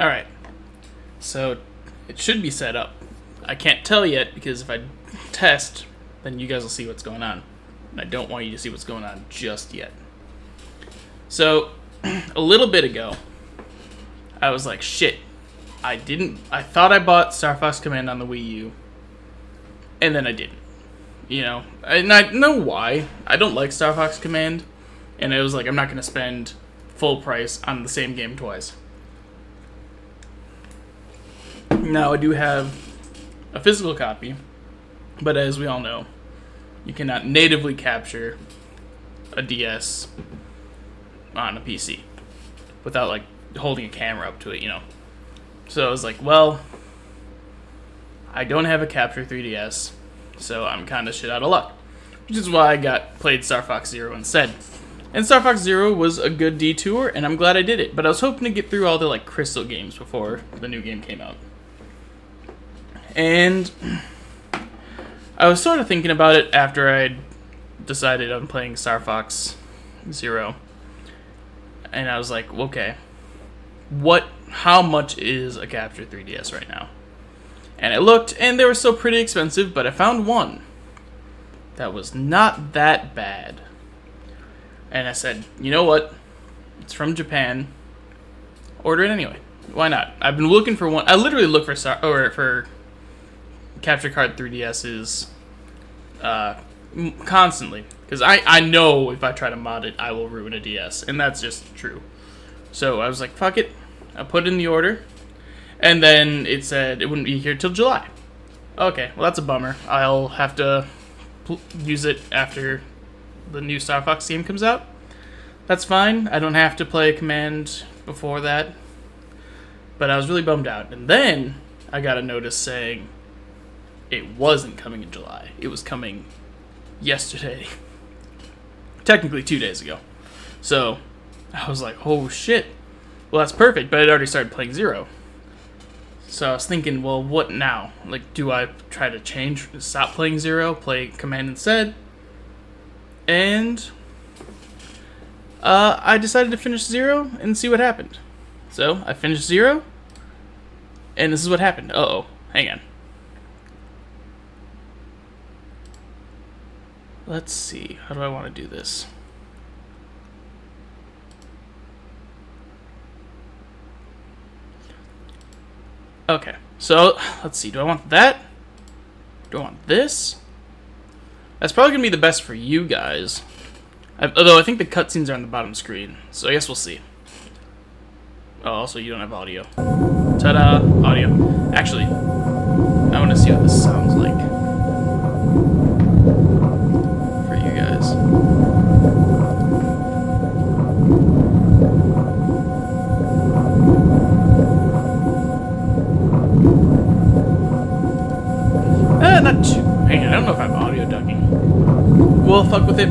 Alright, so it should be set up. I can't tell yet because if I test, then you guys will see what's going on. And I don't want you to see what's going on just yet. So, a little bit ago, I was like, shit, I thought I bought Star Fox Command on the Wii U, and then I didn't. You know, and I know why. I don't like Star Fox Command, and it was like, I'm not going to spend full price on the same game twice. Now, I do have a physical copy, but as we all know, you cannot natively capture a DS on a PC without, like, holding a camera up to it, you know. So I was like, well, I don't have a Capture 3DS, so I'm kind of shit out of luck. Which is why I played Star Fox Zero instead. And Star Fox Zero was a good detour, and I'm glad I did it. But I was hoping to get through all the, like, Crystal games before the new game came out. And I was sort of thinking about it after I decided on playing Star Fox Zero. And I was like, okay, how much is a Capture 3DS right now? And I looked, and they were still pretty expensive, but I found one that was not that bad. And I said, you know what? It's from Japan. Order it anyway. Why not? I've been looking for one. I literally look for Capture Card 3DSs constantly. Because I know if I try to mod it, I will ruin a DS. And that's just true. So I was like, fuck it. I put in the order. And then it said it wouldn't be here till July. Okay, well that's a bummer. I'll have to use it after the new Star Fox game comes out. That's fine. I don't have to play Command before that. But I was really bummed out. And then I got a notice saying it wasn't coming in July. It was coming yesterday. Technically 2 days ago. So I was like, oh shit. Well, that's perfect, but I'd already started playing Zero. So I was thinking, well, what now? Like, do I try to stop playing Zero, play Command instead? And I decided to finish Zero and see what happened. So I finished Zero, and this is what happened. Uh-oh, hang on. Let's see, how do I want to do this? Okay, so let's see, do I want that? Do I want this? That's probably going to be the best for you guys. Although I think the cutscenes are on the bottom screen, so I guess we'll see. Oh, also you don't have audio. Ta-da! Audio. Actually, I want to see what this sounds like. For you guys. Not too... Hang on, I don't know if I'm audio ducking. We'll fuck with it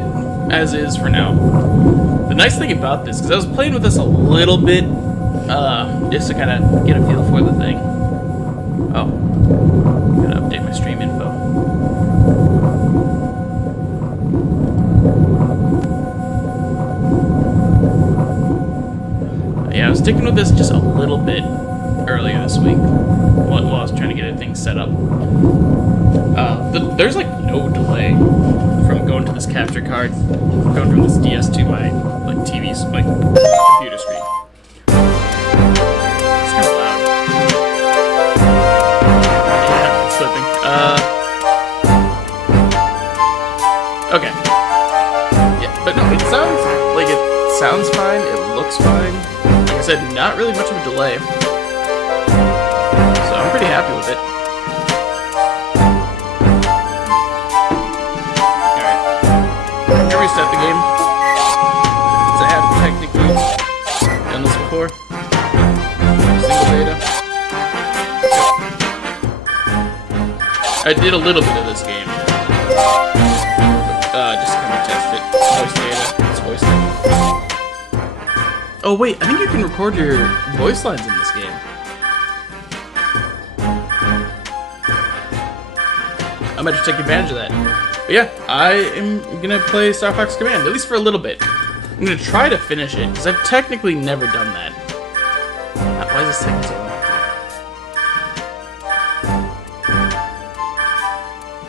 as is for now. The nice thing about this, because I was playing with this a little bit, just to kind of get a feel for the thing. Oh. Gotta update my stream info. Yeah, I was sticking with this just a little bit earlier this week while I was trying to get things set up. There's like no delay from going to this capture card, going from this DS to my like TV's like computer screen. It's kind of loud. Yeah, it's slipping. Okay. Yeah, but no, it sounds fine. It looks fine. Like I said, not really much of a delay. So I'm pretty happy with it. Restart the game. Because I have technically done this before. Single beta. I did a little bit of this game. Just to kind of test it. Voice data. It's voice data. Oh wait, I think you can record your voice lines in this game. I might just take advantage of that. But yeah, I am gonna play Star Fox Command, at least for a little bit. I'm gonna try to finish it, because I've technically never done that. Why is this taking so long?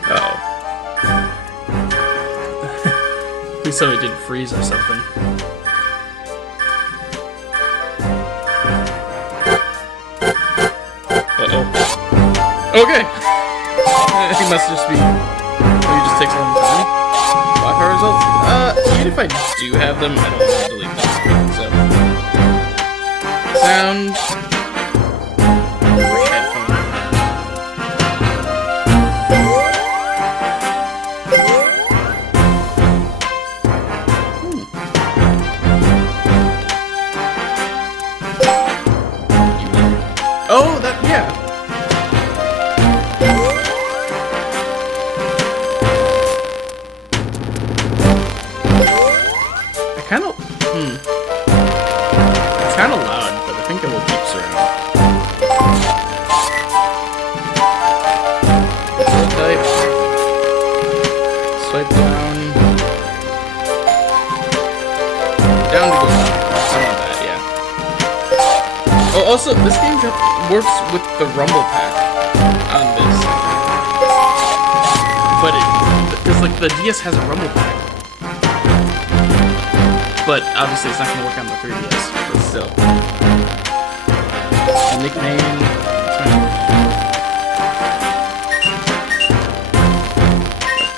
Uh-oh. Please tell me it didn't freeze or something. Uh-oh. Okay! It must just be... Maybe it just takes a long time. Wi-Fi results? Even if I do have them, I don't want to delete that screen, so... Sound... Headphone. Oh, that... yeah. Kind of, it's kind of loud, but I think it will keep surround. Hold tight. Swipe down. Down to go up. I want that, yeah. Oh, also, this game works with the rumble pack on this. But because like the DS has a rumble pack. But obviously it's not going to work on the 3DS, but still. Nickname.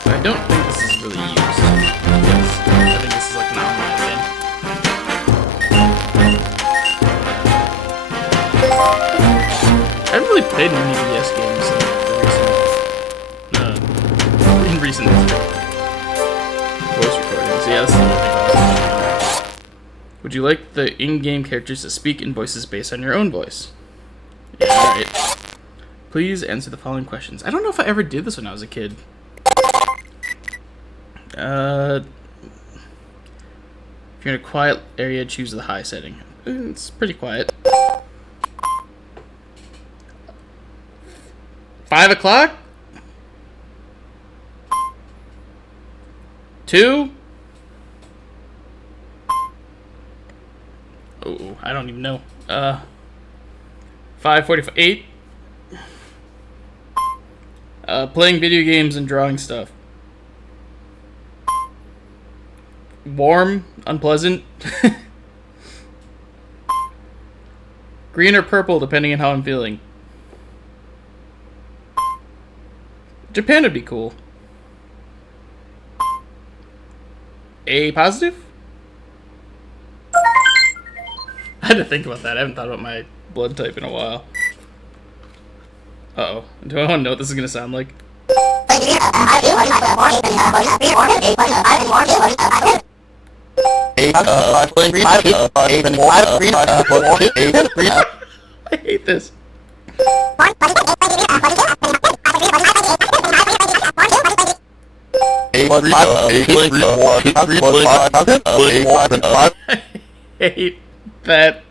I don't think this is really used. Because I think this is like an online thing. I haven't really played many DS games in recent history. Voice recordings. Yeah, that's the only thing. Would you like the in-game characters to speak in voices based on your own voice? Yeah, alright. Please answer the following questions. I don't know if I ever did this when I was a kid. If you're in a quiet area, choose the high setting. It's pretty quiet. 5 o'clock? 2? Oh, I don't even know. 5:45, 8. Playing video games and drawing stuff. Warm, unpleasant. Green or purple, depending on how I'm feeling. Japan would be cool. A positive? I had to think about that. I haven't thought about my blood type in a while. Uh-oh. Do I want to know what this is going to sound like? I hate this. I hate that.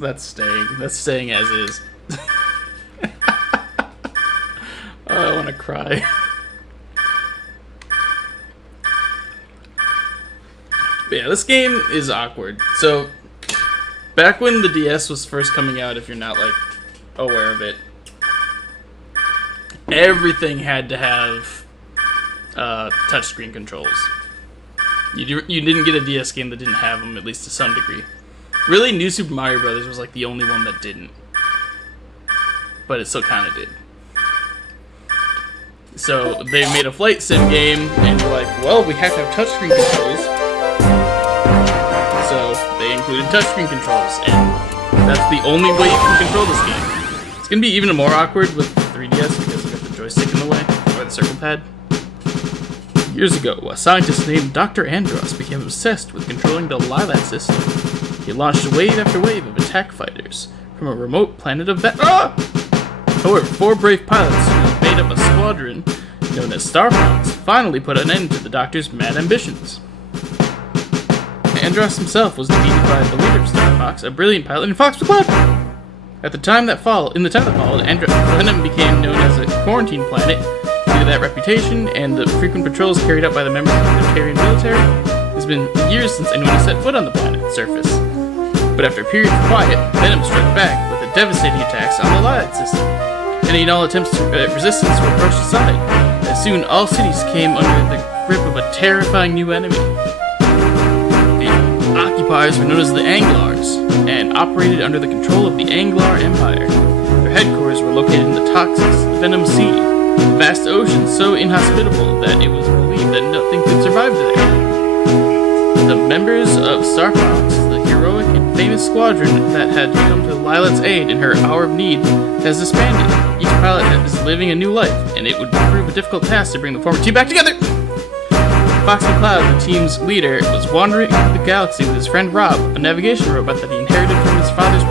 That's staying. That's staying as is. Oh, I want to cry. But yeah, this game is awkward. So, back when the DS was first coming out, if you're not like aware of it, everything had to have touchscreen controls. You didn't get a DS game that didn't have them, at least to some degree. Really, New Super Mario Bros. Was like the only one that didn't. But it still kind of did. So they made a flight sim game, and were like, well, we have to have touchscreen controls. So they included touchscreen controls, and that's the only way you can control this game. It's going to be even more awkward with 3DS because you got the joystick in the way, or the circle pad. Years ago, a scientist named Dr. Andros became obsessed with controlling the Lilac system. He launched wave after wave of attack fighters from a remote planet of However, 4 brave pilots who made up a squadron known as Star Fox finally put an end to the Doctor's mad ambitions. Andros himself was defeated by the leader of Star Fox, a brilliant pilot named Fox McCloud. In the time that followed, Andros' planet became known as a quarantine planet due to that reputation and the frequent patrols carried out by the members of the Libertarian military. His been years since anyone has set foot on the planet's surface. But after a period of quiet, Venom struck back with devastating attacks on the Light system. Any and all attempts at resistance were brushed aside, as soon all cities came under the grip of a terrifying new enemy. The occupiers were known as the Anglars, and operated under the control of the Anglar Empire. Their headquarters were located in the toxic Venom Sea, a vast ocean so inhospitable that it was believed that nothing could survive there. The members of Star Fox, the heroic and famous squadron that had come to Lila's aid in her hour of need, has disbanded. Each pilot is living a new life, and it would prove a difficult task to bring the former team back together. Fox McCloud, the team's leader, was wandering through the galaxy with his friend Rob, a navigation robot that he inherited from his father's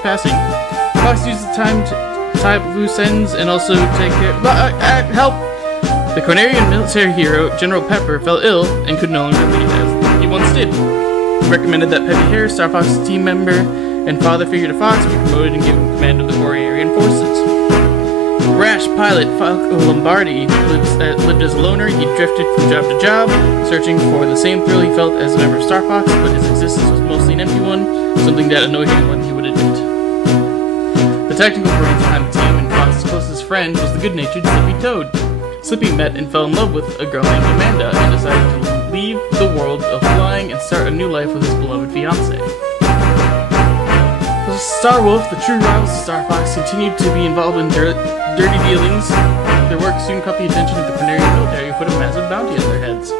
passing. Fox used the time to tie up loose ends and also take care. Help! The Cornerian military hero, General Pepper, fell ill and could no longer lead as he once did. He recommended that Peppy Harris, Star Fox's team member and father figure to Fox, be promoted and given command of the Cornerian forces. Brash pilot Falco Lombardi lived as a loner. He drifted from job to job, searching for the same thrill he felt as a member of Star Fox, but his existence was mostly an empty one, something that annoyed him when he would admit. The technical brains behind the team and Fox's closest friend was the good-natured Slippy Toad. Slippy met and fell in love with a girl named Amanda and decided to leave the world of flying and start a new life with his beloved fiancée. Star Wolf, the true rivals of Star Fox, continued to be involved in dirty dealings. Their work soon caught the attention of the Cornerian military, who put a massive bounty on their heads.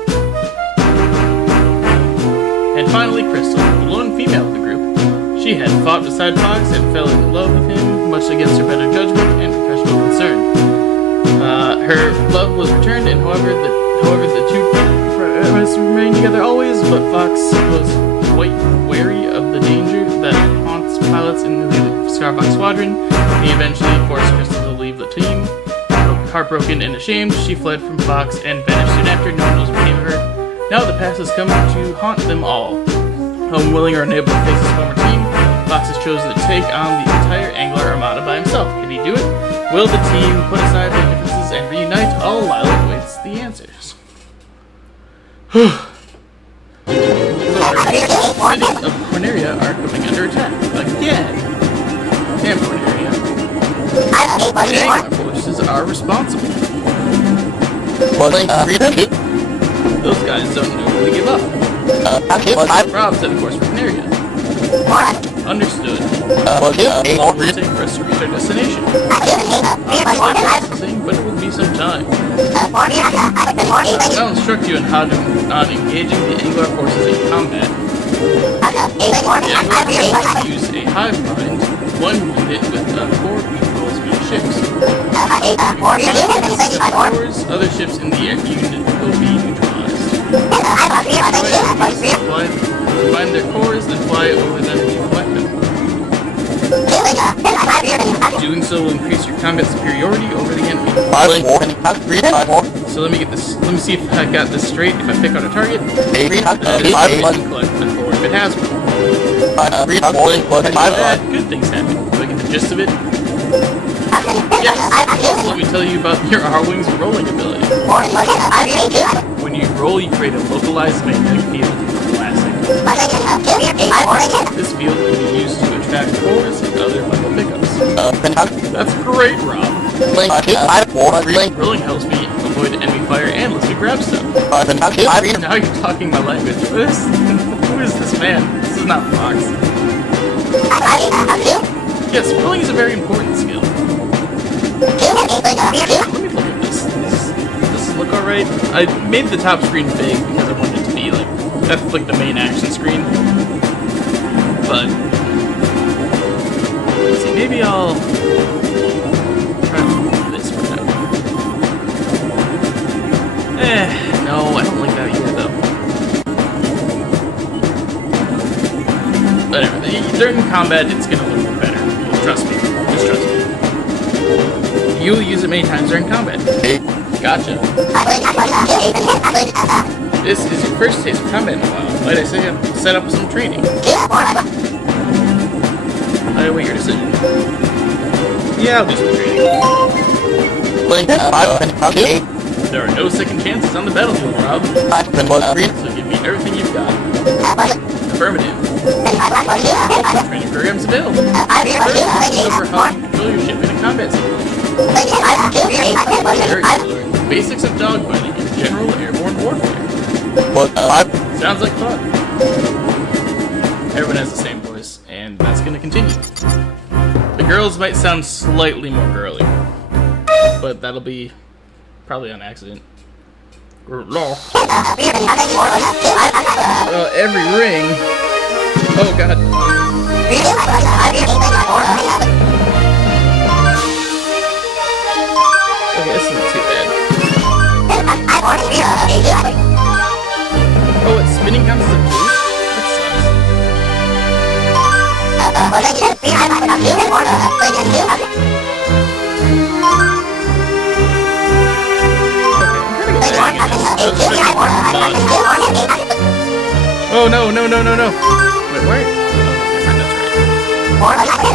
And finally, Crystal, the lone female of the group. She had fought beside Fox and fell in love with him, much against her better judgment and professional concern. Her love was returned, and however the two must remain together always, but Fox was quite wary of the danger that haunts pilots in the Star Fox squadron. He eventually forced Crystal to leave the team. Heartbroken and ashamed, she fled from Fox and vanished soon after. No one knows what became of her. Now the past has come to haunt them all. Unwilling or unable to face his former team, Fox has chosen to take on the entire Angler Armada by himself. Can he do it? Will the team put aside their differences and reunite? All Lila waits the answers. So our cities of Corneria are coming under attack again. Damn Corneria. The Angler forces are responsible. Those guys don't know to give up. Rob set a course for Corneria. Understood. Take for us to reach our destination. But it will be some time. I'll instruct you on engaging the Angler forces in combat. The Angler forces use a hive mind, one unit with 4 control speed ships. Other ships in the air unit will be neutralized. Find their cores, then fly over them to collect them. Doing so will increase your combat superiority over the enemy. So let me see if I got this straight. If I pick out a target, collect the core if it has one. Good things happen. Do I get the gist of it? Yes! Let me tell you about your R-Wing's rolling ability. When you roll, you create a localized magnetic field. Classic. This field can be used to attract cores and other level pickups. That's great, Rob. Rolling helps me avoid enemy fire and lets me grab stuff. Now you're talking my language. Who is this man? This is not Fox. Yes, rolling is a very important skill. Let me look at this. Does this look alright? I made the top screen big because I wanted it to be like, that's like the main action screen. But, let's see, maybe I'll try to move this one out. No, I don't like that either though. Whatever, during combat it's gonna look better. Trust me, just trust me. You'll use it many times during combat. Gotcha. This is your first taste of combat in a while. Might I say I've set up some training. I await your decision. Yeah, I'll do some training. There are no second chances on the battlefield, Rob. So give me everything you've got. Affirmative. Training programs available. First, discover how to control your ship in a combat situation. Very good. Basics of dogfighting and general airborne warfare. Sounds like fun. Everyone has the same voice, and that's going to continue. The girls might sound slightly more girly, but that'll be probably on accident. Every ring. Oh god. Okay, this isn't too bad. Oh, it's spinning counts as a boost? Oh no, no, no, no, no. Wait, where? Oh, that's right.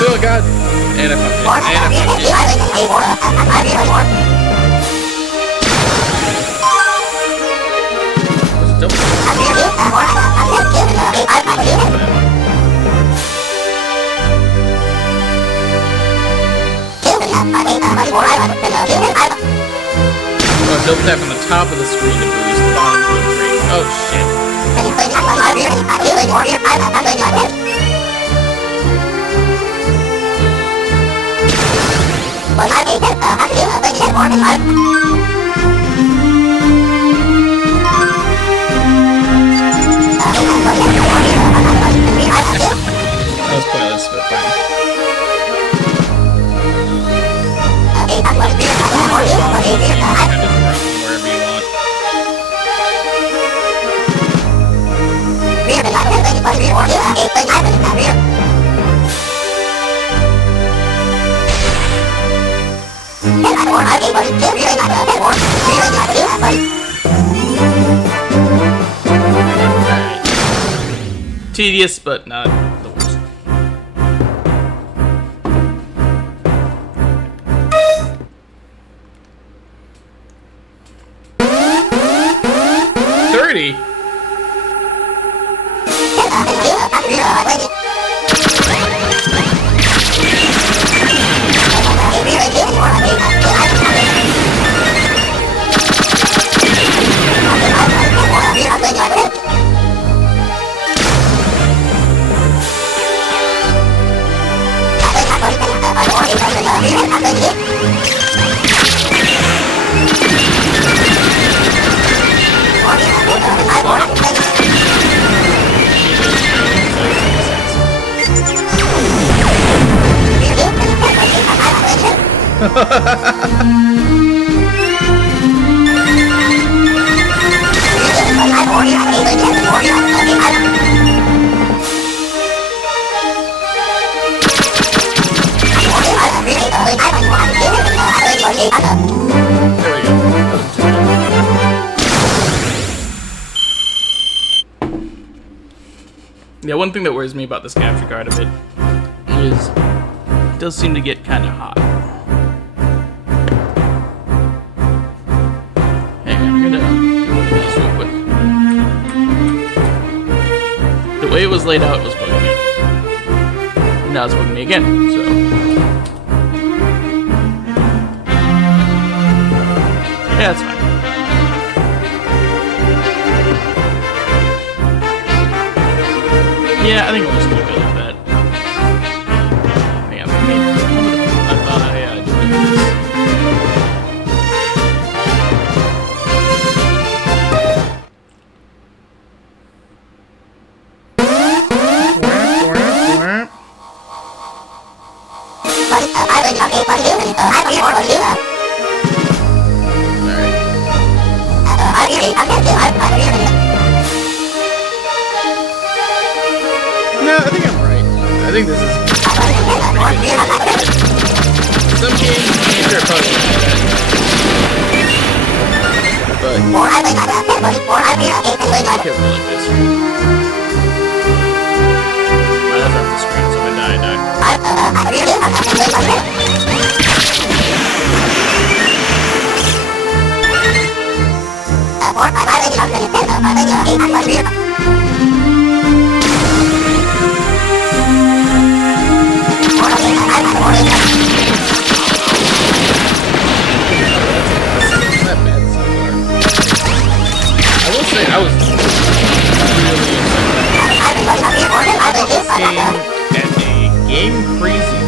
Oh god. And I fucked it. Double tap on the top of the screen to boost the bottom of the screen. Oh shit. That was pointless, but fine. Wherever you want. Tedious, but not the worst. Yeah, one thing that worries me about this capture card a bit is it does seem to get kind of hot. Hang on, I'm gonna do one of these real quick. The way it was laid out was bugging me. And now it's bugging me again, so. Yeah, that's fine. Yeah, I think I'm just gonna go like that. Hang on, maybe. I thought I did No, I think I'm right. I think this is some games are probably like that. But Okay, we'll like this. My eyes are off the screen, so if I die, I will say I was really upset this game at a Game Crazy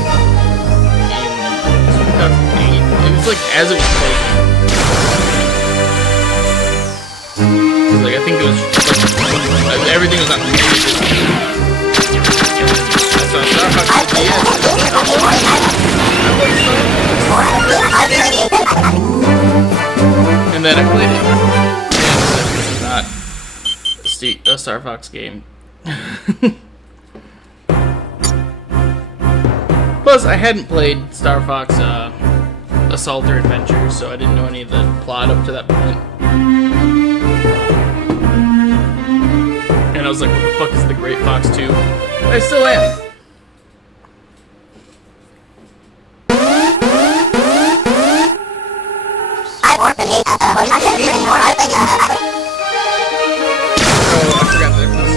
in 2008. It was like as it was playing. It was like I think it was like everything was on music. So I saw how and then I played it. This is not a Star Fox game. Plus, I hadn't played Star Fox Assault or Adventure, so I didn't know any of the plot up to that point. And I was like, what the fuck is the Great Fox 2? I still am. Oh, I forgot that this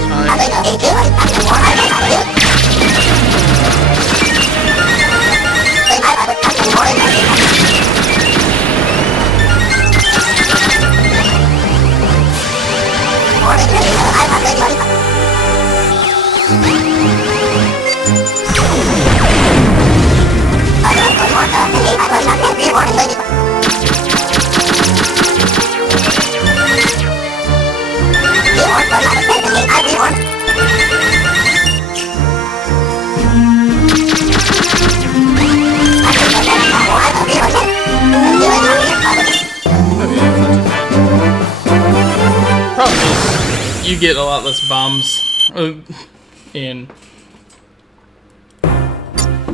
you get a lot less bombs in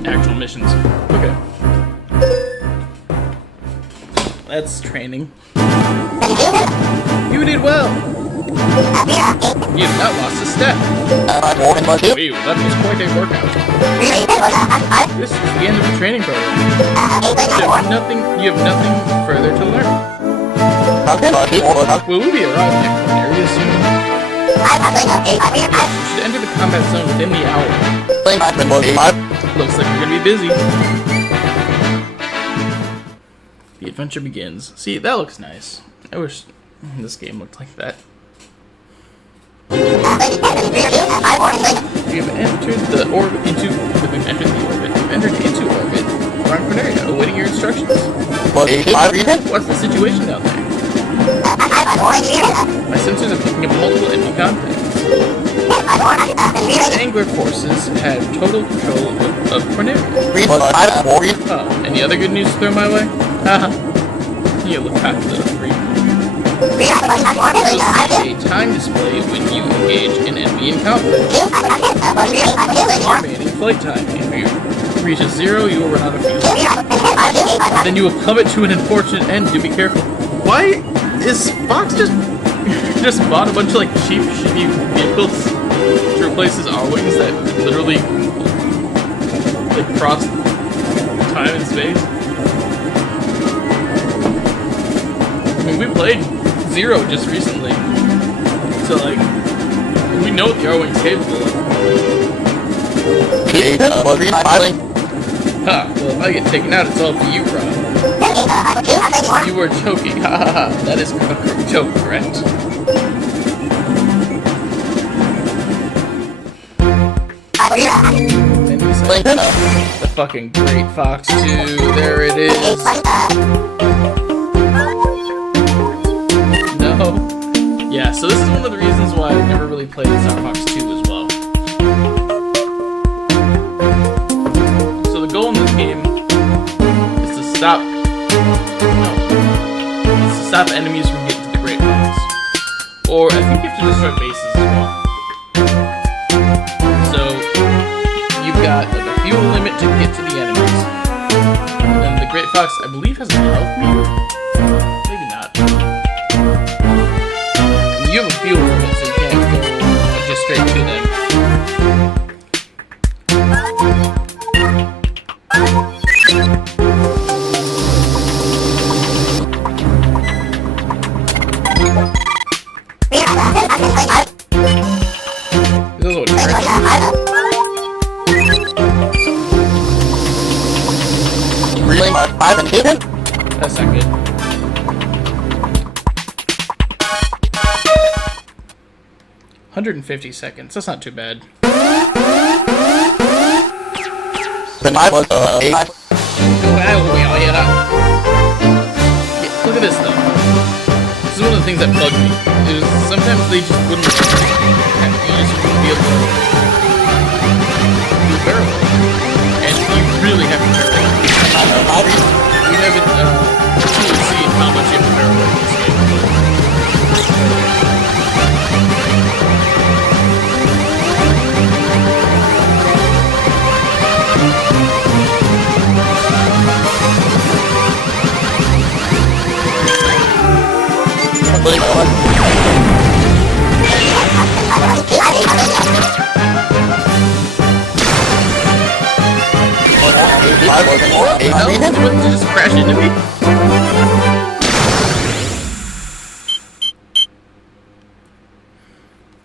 actual missions. Okay. That's training. You did well. You have not lost a step. Wait, that was quite a workout. This is the end of the training program. You have nothing further to learn. Will we be arriving at Corneria soon? You should enter the combat zone within the hour. Looks like we're gonna be busy. The adventure begins. See, that looks nice. I wish this game looked like that. We have entered the orbit We've entered into orbit around Corneria, awaiting your instructions. What's the situation down there? My sensors are picking up multiple enemy contacts. The Angler forces have total control of Corneria. Oh, any other good news to throw my way? Haha. You look past the free. You'll see a time display when you engage in enemy encounter. Remaining flight time. If you reach a 0, you will run out of fuel. Then you will plummet to an unfortunate end. Do be careful. Why is Fox just bought a bunch of like cheap, shitty vehicles to replace his R-Wings that literally like cross time and space? I mean, we played 0 just recently, so like we know what the R-Wing's capable of. Ha! Well, if I get taken out, it's all for you, Rob. You were joking. Ha ha ha. That is a joke, correct? The fucking Great Fox 2. There it is. No. Yeah, so this is one of the reasons why I've never really played Star Fox 2 as well. So the goal in this game is to stop enemies from getting to the Great Fox. Or I think you have to destroy bases as well. So you've got like a fuel limit to get to the enemies. And then the Great Fox, I believe, has a health meter. Maybe not. And you have a fuel from it, so you can't go just straight to them. This is what that's not good. 150 seconds. That's not too bad. Look at this though. This is one of the things that bugged me. Sometimes they just wouldn't be able to do barrel roll. And you really have to barrel roll. We haven't really seen how much you have to barrel roll in this game. Did you just crash into me?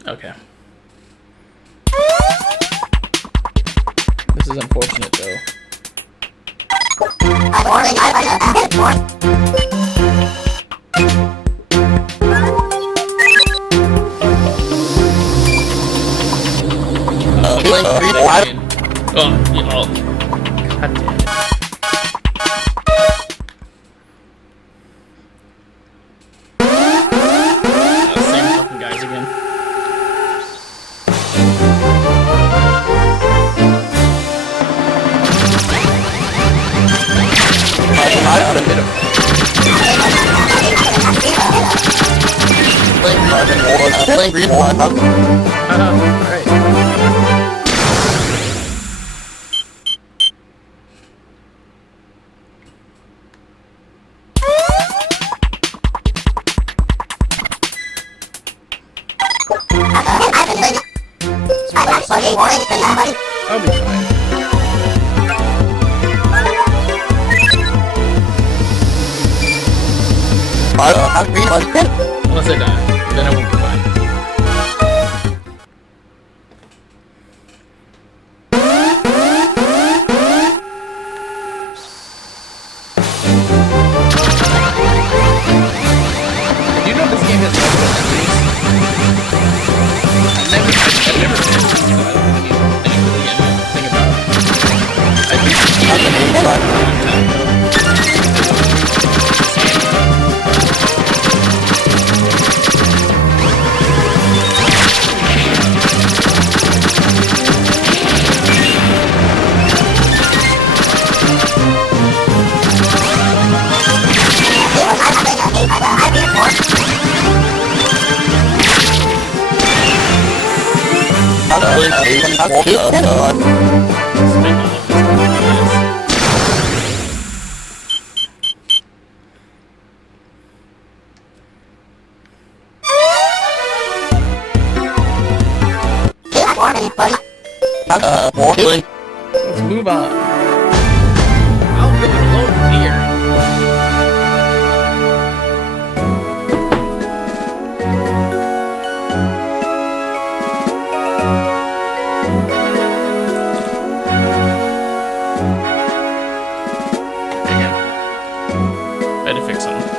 Okay. This is unfortunate though. Oh, you know. God damn it. Same fucking guys again. Alright. I'll be fine. Unless I die, then I won't be fine. Do you know this game has multiple endings? I've never finished it, so I don't really think about it. I think it's a long time ago. Let's move on. I'll go it alone from here. I had to fix something.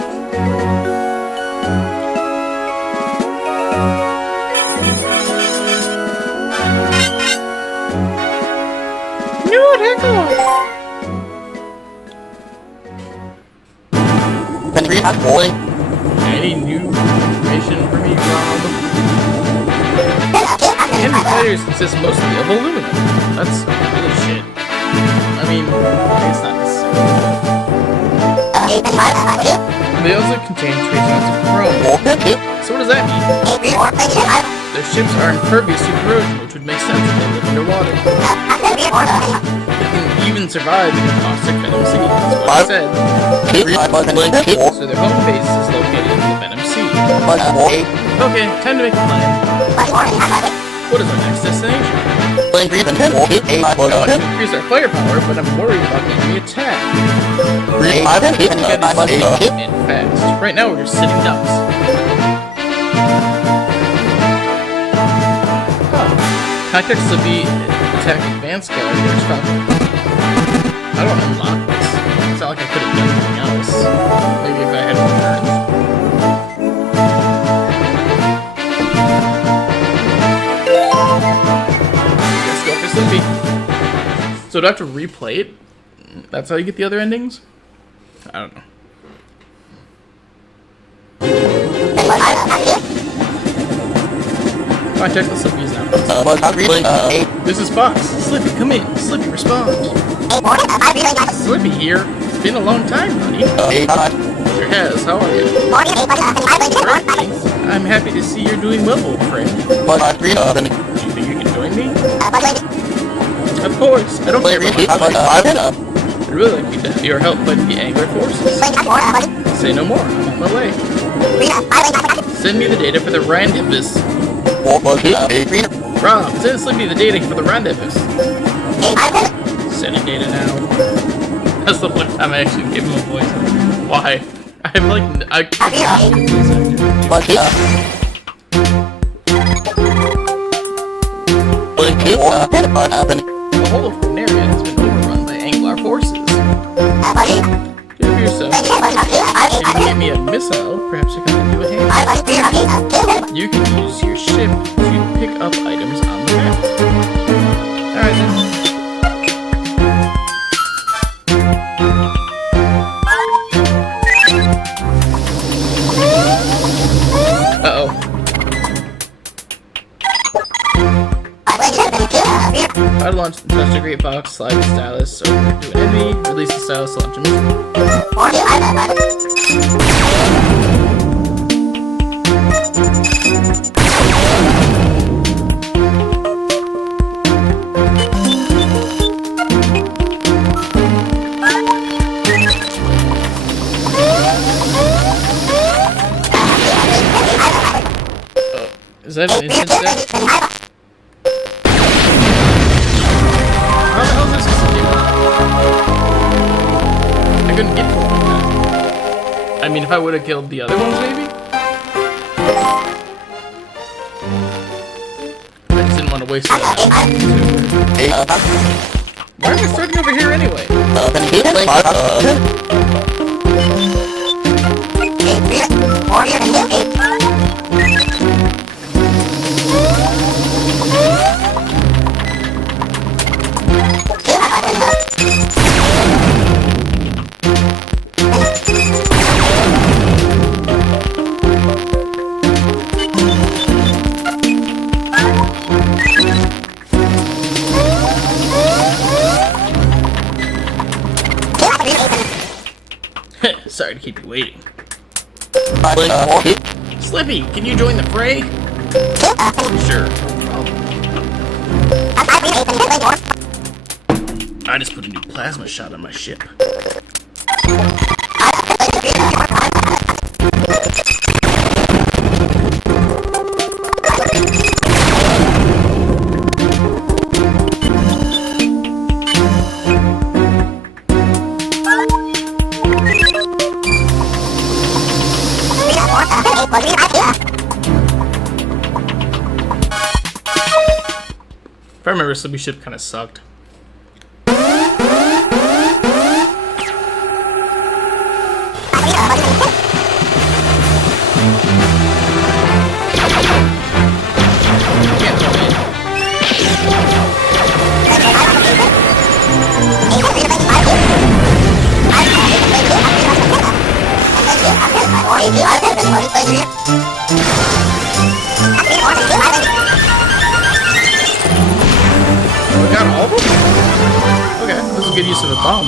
Any new information for me, Rob? Enemy fighters consist mostly of aluminum. That's really shit. I mean, it's not necessary. They also contain trace amounts of chrome. So what does that mean? Their ships are impervious to corrosion, which would make sense if they live underwater. even survive in a toxic Venom Sea. That's what I said. So their home base is located in the Venom Sea. Okay, time to make a plan. What is our next destination? Increase our firepower, but I'm worried about enemy attack. And fast. Right now we're just sitting ducks. Contact Slippy attack advanced guard. I don't unlock this. It's not like I could have done anything else. Maybe if I had more turns. Let's go for Slippy. So do I have to replay it? That's how you get the other endings? I don't know. Contact the Slippy's now. This is Fox. Slippy, come in. Slippy, respond. Slippy here. It's been a long time, honey. Sure has. How are you? Great, thanks. I'm happy to see you're doing well, old friend. Do you think you can join me? Of course. I don't care about my life. I'd really like to have your help fighting the Angler forces. Say no more. I'm on my way. Send me the data for the rendezvous. Rob, send Slippy the data for the rendezvous. Sending data now. That's the one time I actually give him a voice. Why? I'm like, the whole of Corneria has been overrun by Anglar forces. Do it yourself. If you give me a missile, perhaps I can lend you a hand. You can use your ship to pick up items on the map. Alright then. Uh-oh. How to launch the touch the great box, slide the stylus over to an enemy, release the stylus to launch a missile. Is that an instant step? How the hell is this supposed to do? I couldn't get to one like that. I mean, if I would have killed the other ones, maybe? I just didn't want to waste it. Why am I starting over here anyway? Sorry to keep you waiting. Slippy, can you join the fray? Sure. I just put a new plasma shot on my ship. If I remember, Slippy ship kind of sucked. We got all of them? Okay, this is a good use of a bomb.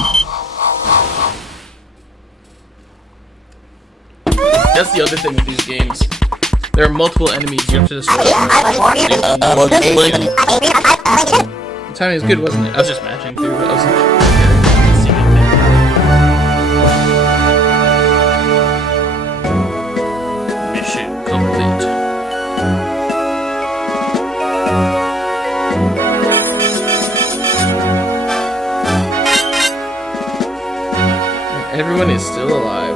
That's the other thing with these games. There are multiple enemies you have to destroy. The timing is good, wasn't it? I was just matching through. everyone is still alive.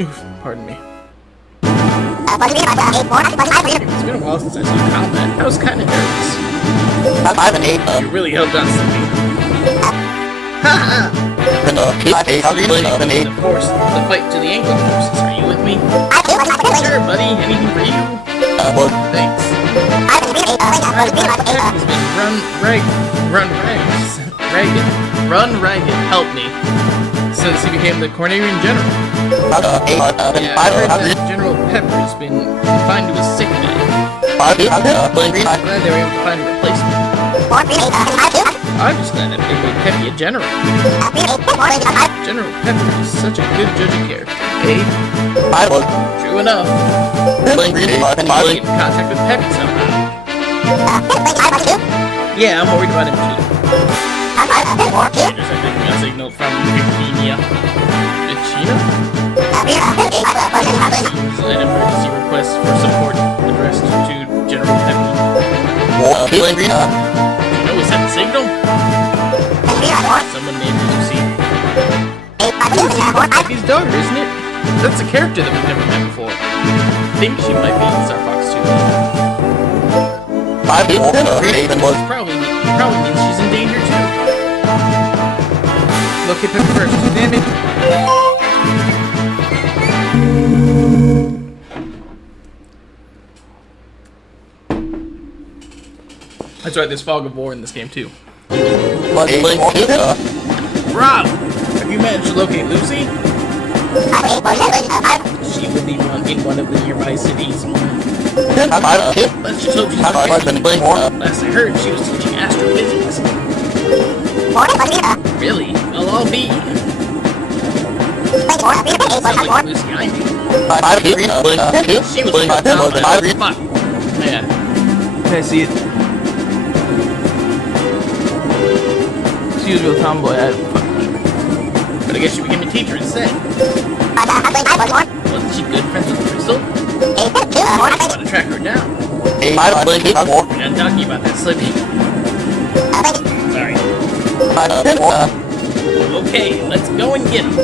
Oof, pardon me. It's been a while since I saw combat. I was kind of nervous. You really helped out Slippy. The force, the fight to the Anglo forces. Are you with me? Sure, buddy. Anything for you? Thanks. He's been run ragged. Help me. Since he became the Cornerian general. Yeah, I heard that General Pepper's been confined to his sick bed. I'm glad they were able to find a replacement. I'm just glad that they made Peppy a general. General Pepper is such a good judge of character, eh? True enough. Get in contact with Peppy somehow. Yeah, I'm worried about him too. There's a signal from Virginia. Virginia? An emergency request for support addressed to General Peppy. Do you know we sent the signal? Someone named Lucy. Peppy's daughter, isn't it? That's a character that we've never met before. I think she might be in Star Fox 2. Probably means she's in danger too. Look at them first, damn it! That's right, there's fog of war in this game too. Rob! Have you managed to locate Lucy? She would be in one of the nearby cities. Let's just hope she's okay. Last I heard, she was teaching astrophysics. Really? Well, I'll be. Sounds like Lucy I knew. She was like a tomboy. Fuck. Man. Can I see it? She was a real tomboy. But I guess she became a teacher instead. Wasn't she good friends with Crystal? I want to track her down. We're not talking about that, Slippy. Sorry. Okay, let's go and get him.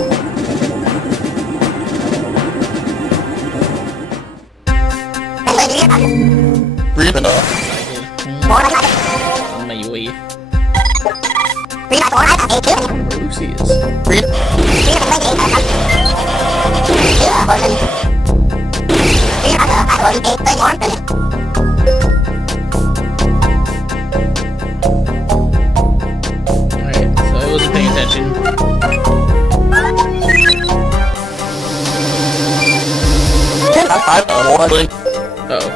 On my way. Lucy is. Alright, so I wasn't paying attention. Uh-oh.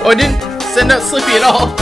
Oh, I didn't send out Slippy at all.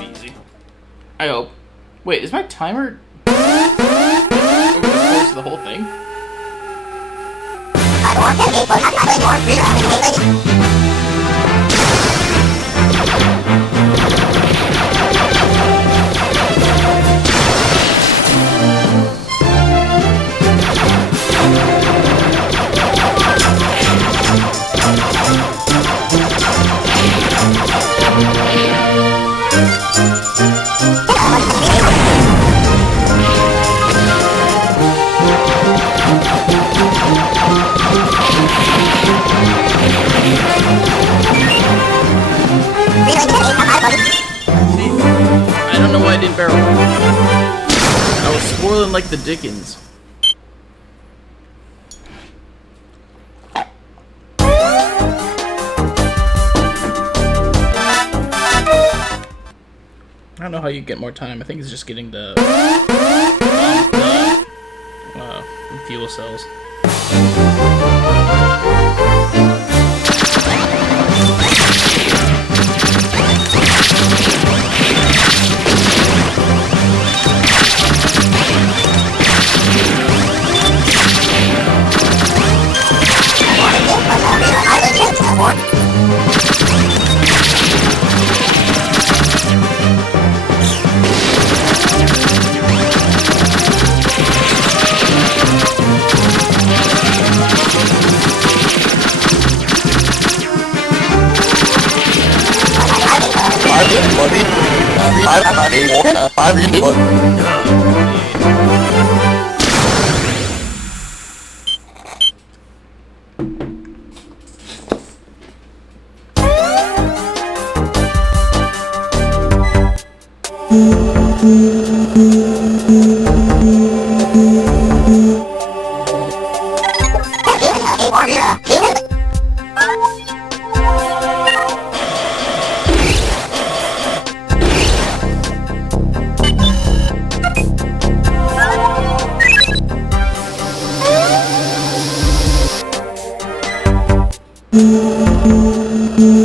Easy. I hope. Wait, is my timer over the course of the whole thing? I don't know why I didn't barrel. I was spoiling like the Dickens. I don't know how you get more time. I think it's just getting the fuel cells.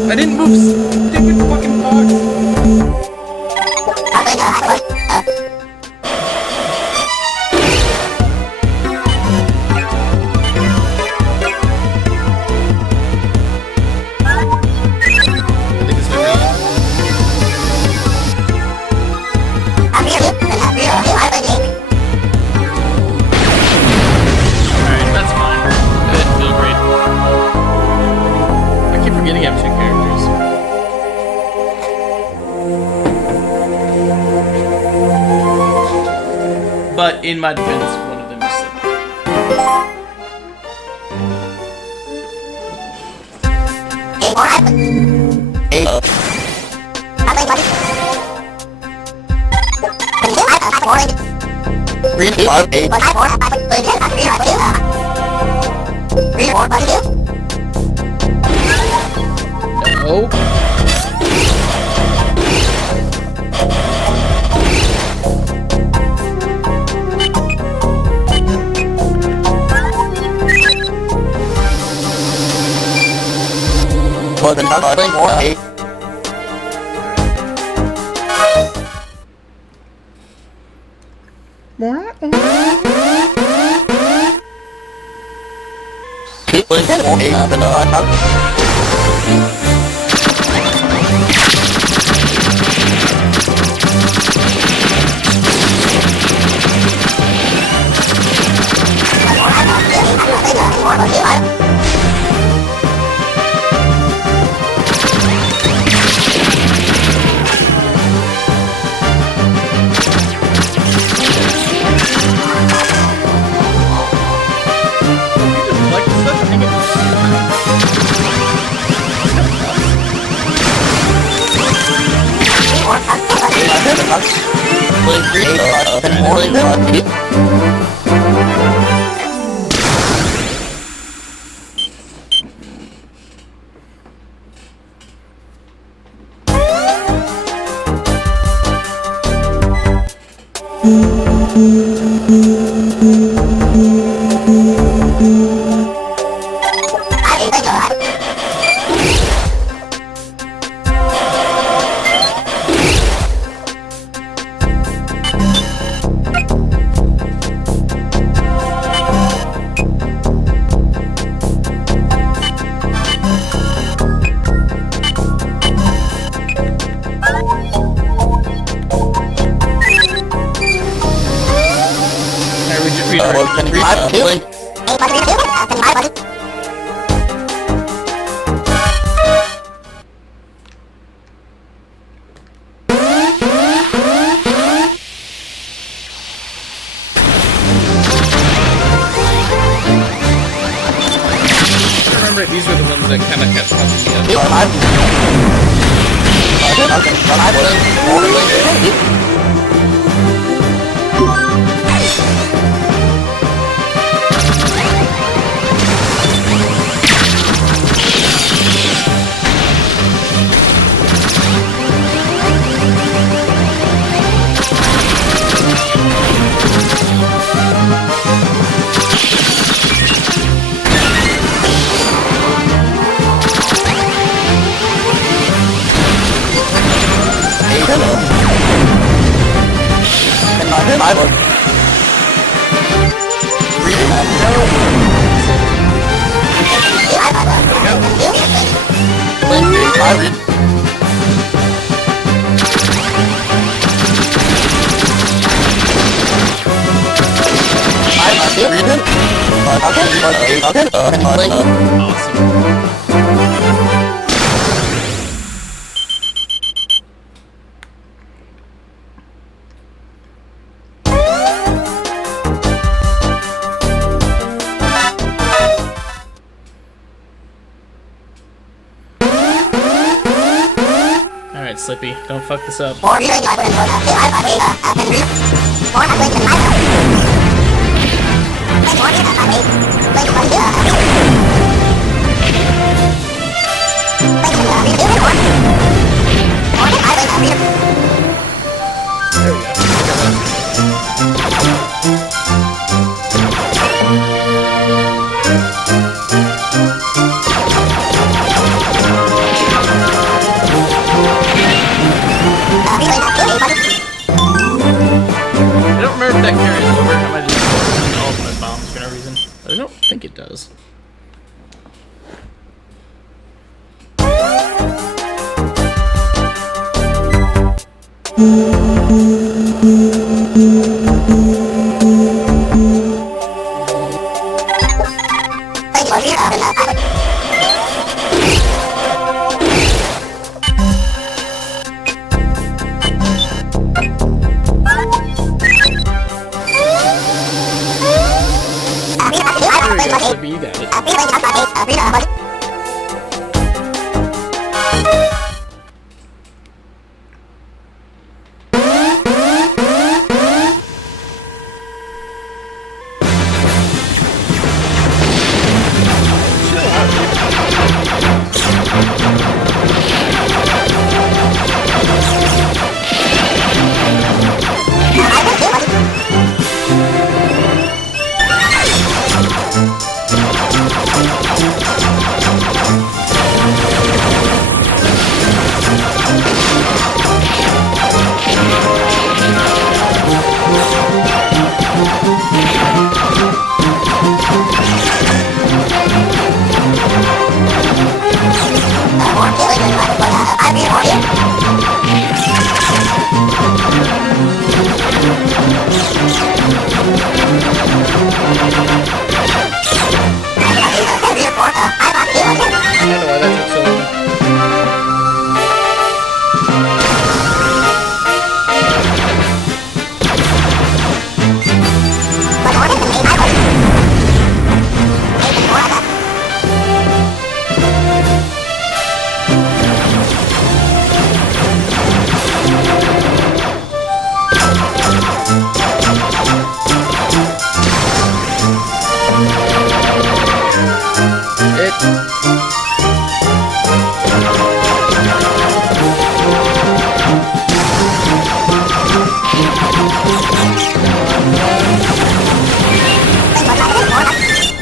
I didn't move stupid fucking box. Alright, that's fine. That didn't feel great. I keep forgetting I have two characters. But in my defense, one of them is No. These were the ones that kind of kept fucking Alright, Slippy, don't fuck this up. There we go. I don't remember if that carries over. I might just use all of my bombs for no reason. But I don't think it does. Slippy, you got it.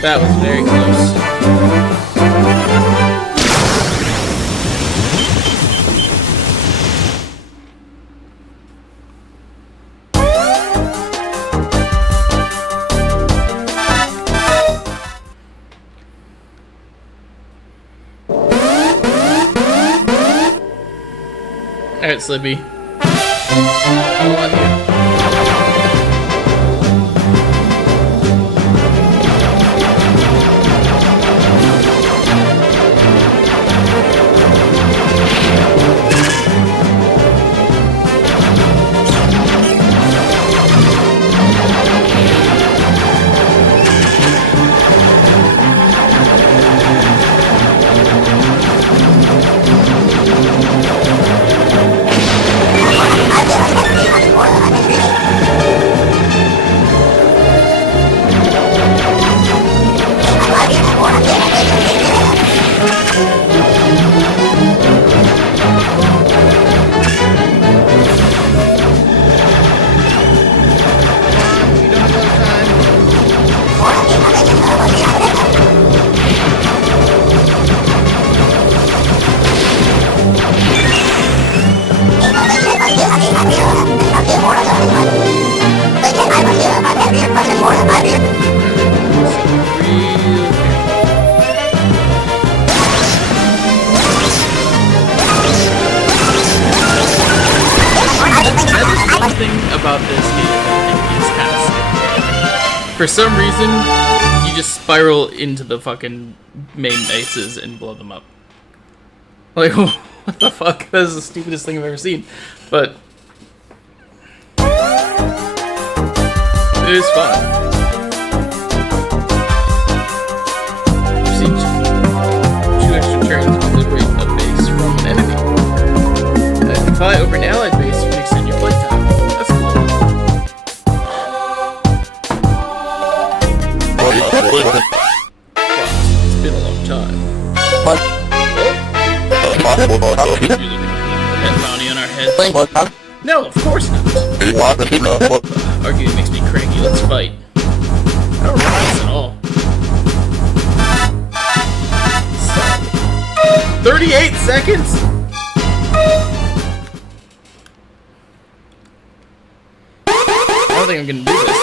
That was very close. Alright, Slippy. I love you. About this game that is kind of stupid. For some reason, you just spiral into the fucking main bases and blow them up. Like, what the fuck? That is the stupidest thing I've ever seen. But it is fun. Siege. 2 extra turns to liberate a base from an enemy. If you fly over an allied base, you can extend your flight time. That's cool. It's been a long time. Pet bounty on our heads. No, of course not. Arguing makes me cranky. Let's fight. I don't remember this at all. 38 seconds? I don't think I'm gonna do this.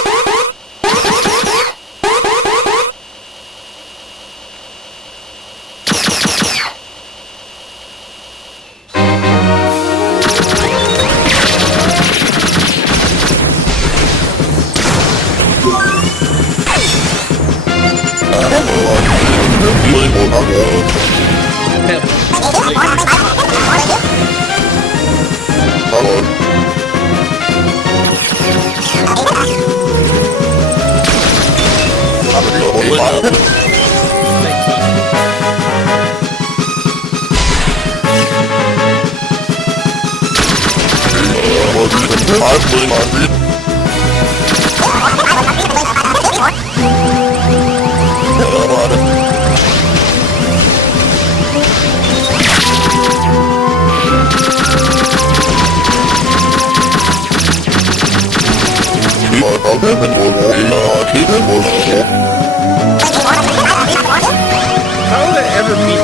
How would I ever beat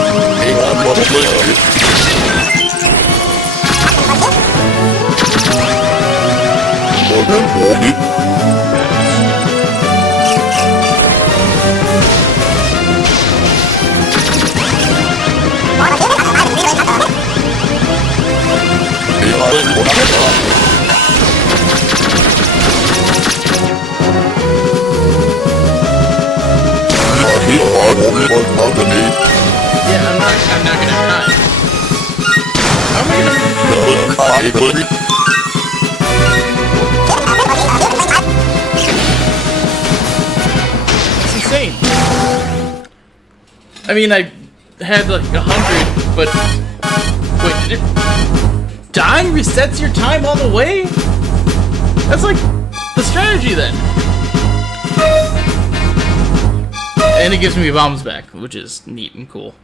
Yeah, I'm not gonna have time. How am I gonna... It's insane. I mean, I had like 100, but... Wait, did it... Dying resets your time all the way? That's like the strategy then. And it gives me bombs back, which is neat and cool.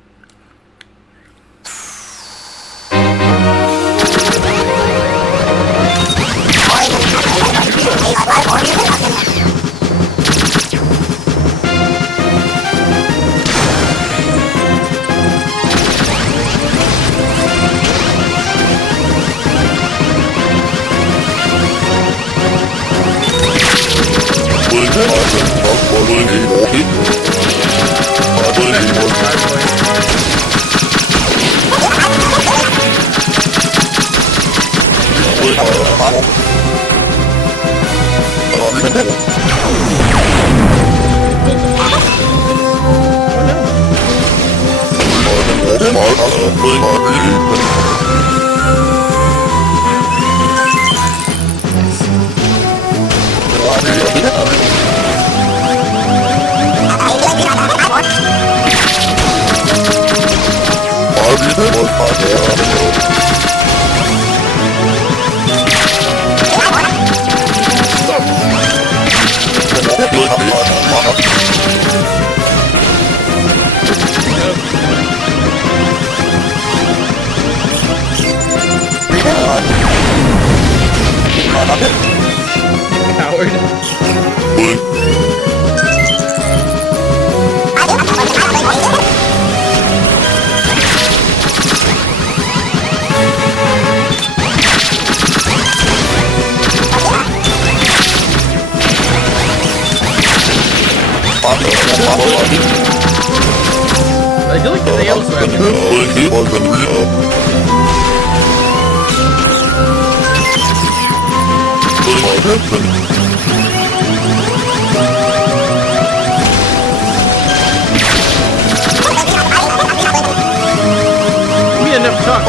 I feel like the nails are we had never talked.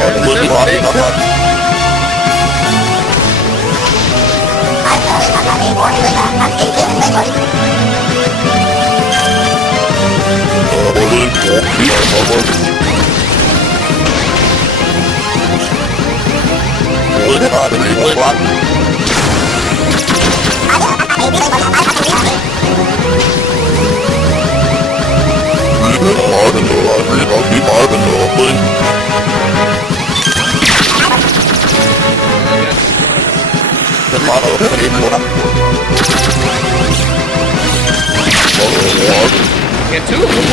Get two of them.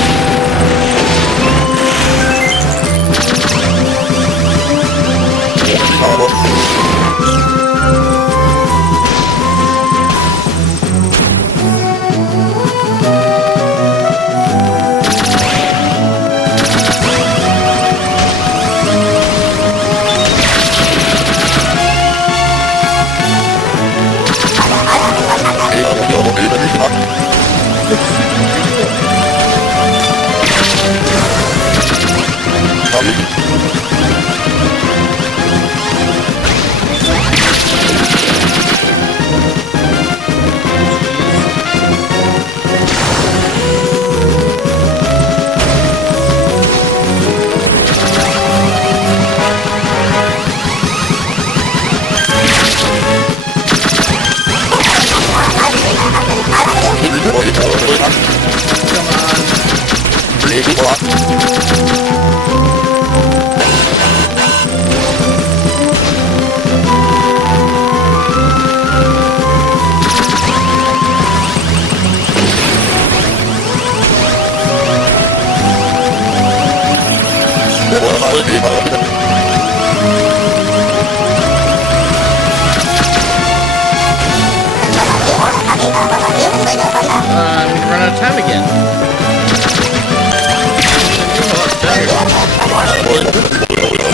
We run out of time again.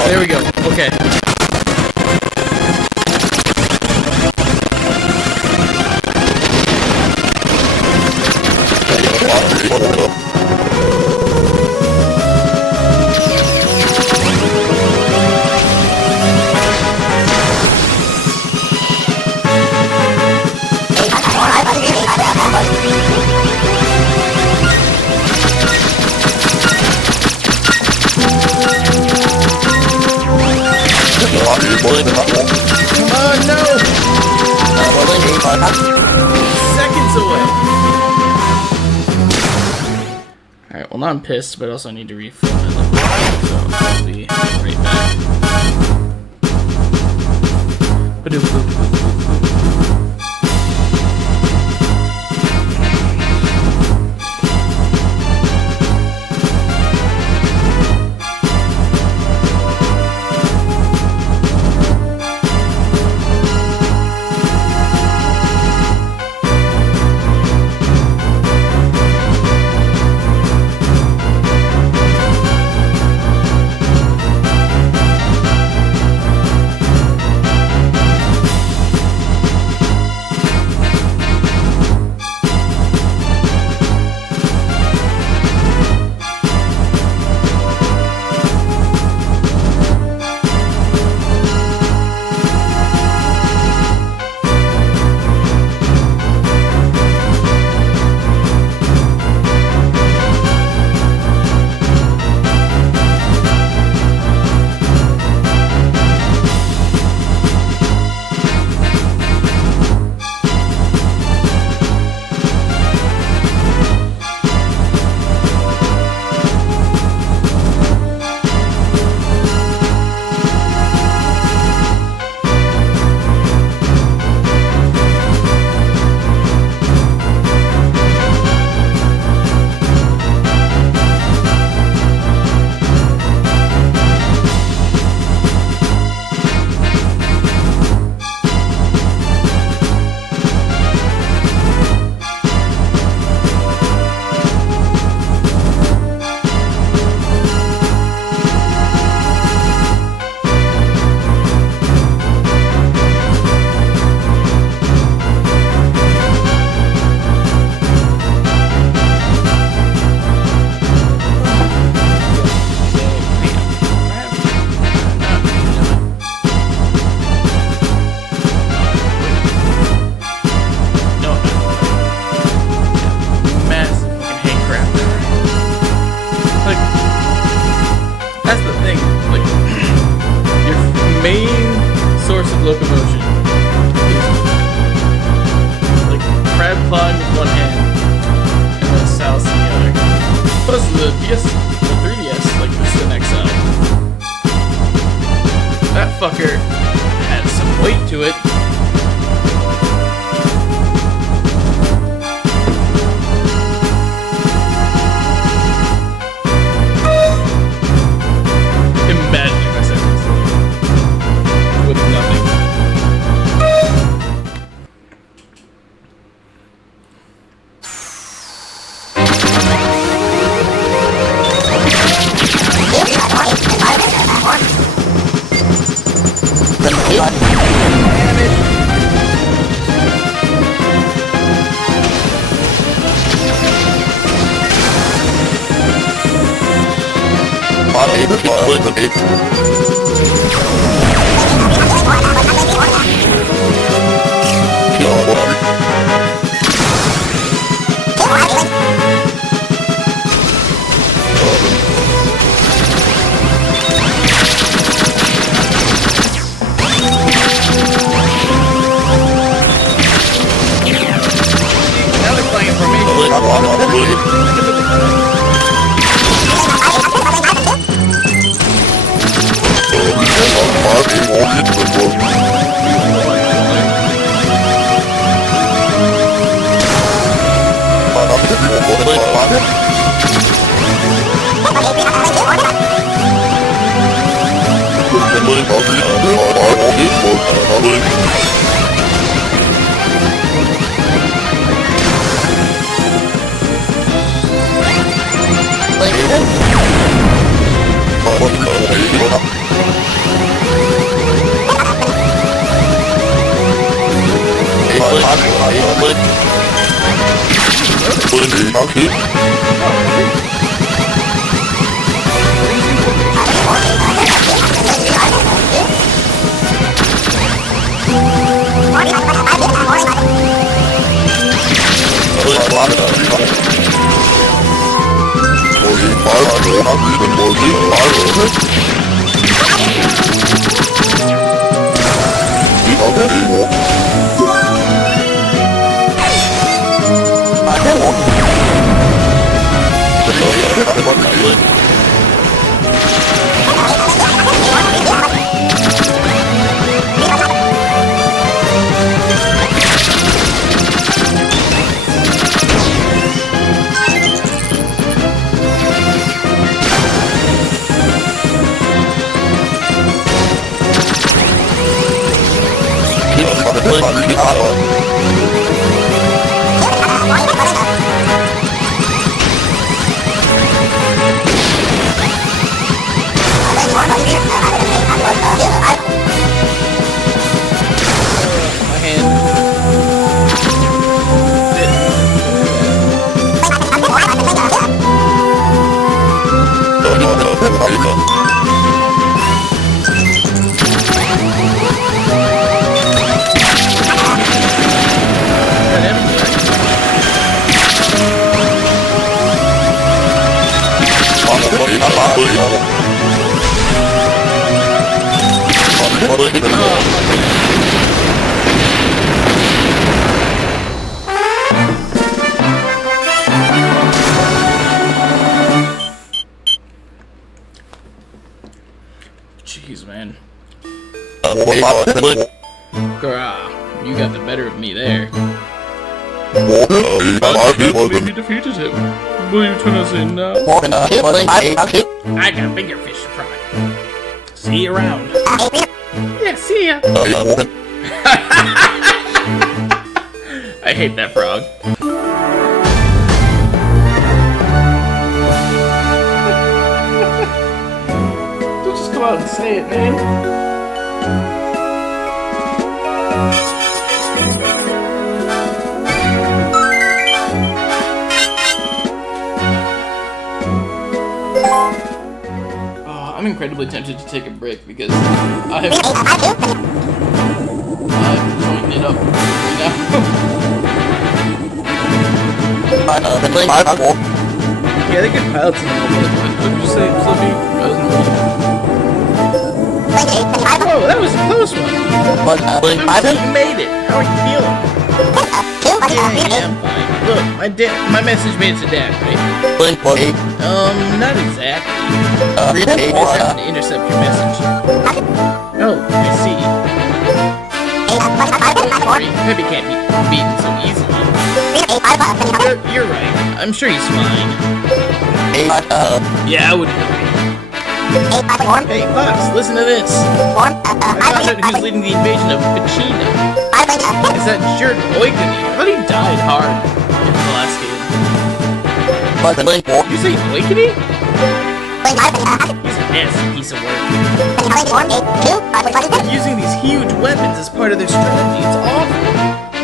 There we go. Okay. Come on, no! Seconds away. Alright, well, now I'm pissed, but also I need to refill my liquid. So I'll be right back. climb with one hand and then Sal's the other. Plus the 3DS, like this is an XL. That fucker had some weight to it. Imagine if I said this with nothing. Now they're playing for me. Jeez, man. Grah, you got the better of me there. We defeated him. Will you turn us in now? I got bigger fish to fry. See you around. Yeah, see ya. I hate that frog. Don't just come out and say it, man. I'm incredibly tempted to take a break because I'm joining it up right now. Yeah, they get pilots in the middle, but what did you say, Slippy? I wasn't reading. Oh, that was a close one. You made it. How are you feeling? Yeah, Yeah, I'm fine. Look, my message made it to Dad, right? Not exactly. I just happened to intercept your message. Oh, I see. Don't worry, Peppy can't be beaten so easily. You're right. I'm sure he's fine. Yeah, I wouldn't worry. Hey, Fox, listen to this. I found out who's leading the invasion of Pachina. It's that jerk Oikuni. I thought he died hard in the last game. Did you say Oikuni? He's a nasty piece of work. They're using these huge weapons as part of their strategy. It's awful.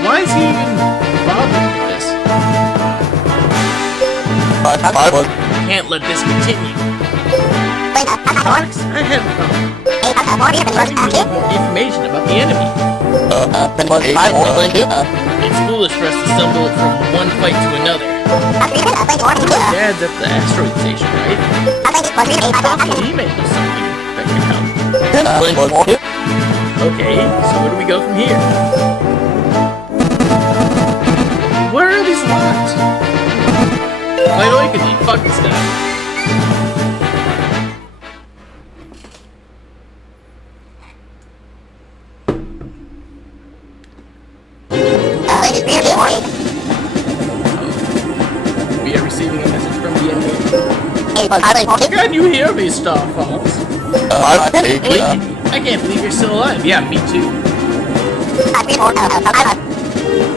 Why is he even bothering with this? Can't let this continue. Fox, I have I need more information about the enemy. It's foolish for us to stumble from one fight to another. Dad's at the asteroid station, right? He may know something that can help. Okay, so where do we go from here? Where are these locked? Why do I can fuck this guy? We are receiving a message from the enemy. Can you hear me, Star Fox? Wait, I can't believe you're still alive. Yeah, me too.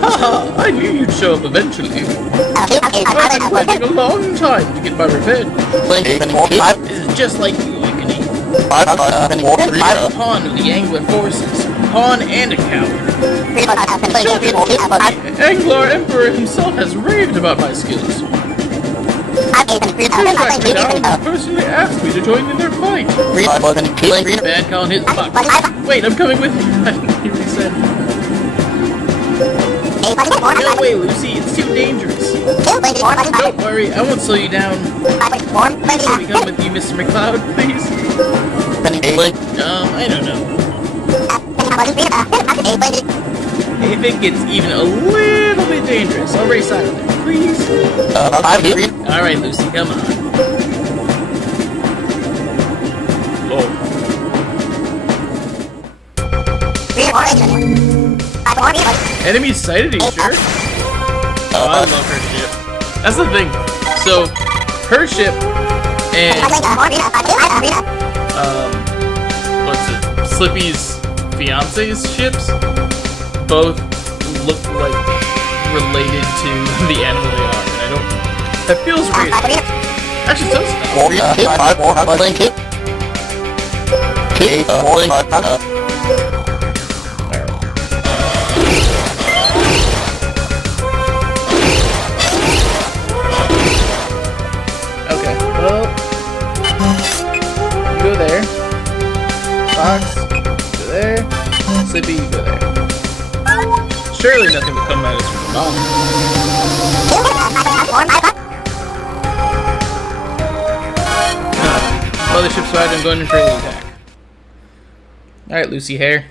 Haha, I knew you'd show up eventually. I've been waiting a long time to get my revenge. This is just like you, Ikuni. A pawn of the Angler forces. Pawn and a coward. Anglar Emperor himself has raved about my skills. He personally asked me to join in their fight. Bad call on his butt. Wait, I'm coming with you. I didn't hear what he said. No way, Lucy, it's too dangerous. Don't worry, I won't slow you down. Can we come with you, Mr. McCloud, please? I don't know. If it gets even a little bit dangerous, I'll race out of there, please. Alright, Lucy, come on. Oh. Enemy sighted, are you sure? Oh, I love her ship. That's the thing. So, her ship and what's it? Slippy's fiance's ships both look like related to the animal they are, and I don't. That feels weird. Actually, so okay, well, you go there. Fox, go there. Slippy, you go there. Surely nothing will come at us from the bottom. Mothership spotted, I'm going in for the attack. Alright, Lucy Hare.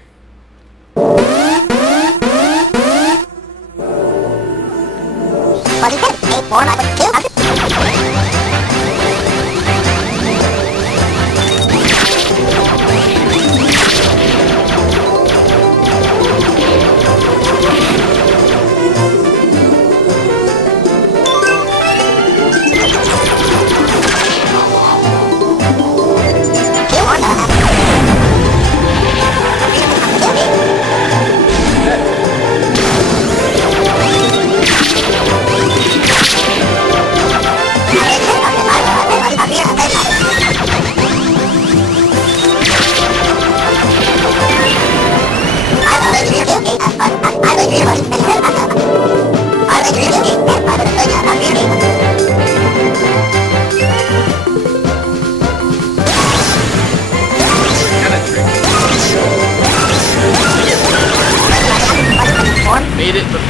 Made it, but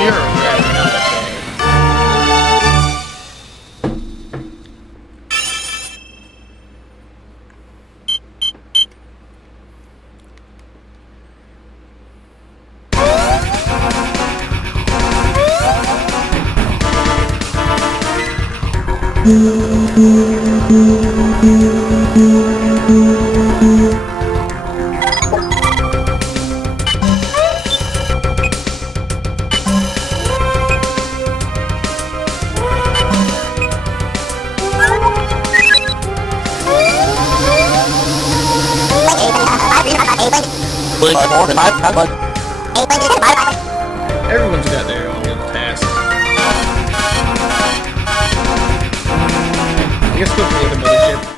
you're red, not a Everyone's got their own little tasks. I guess go for the mothership.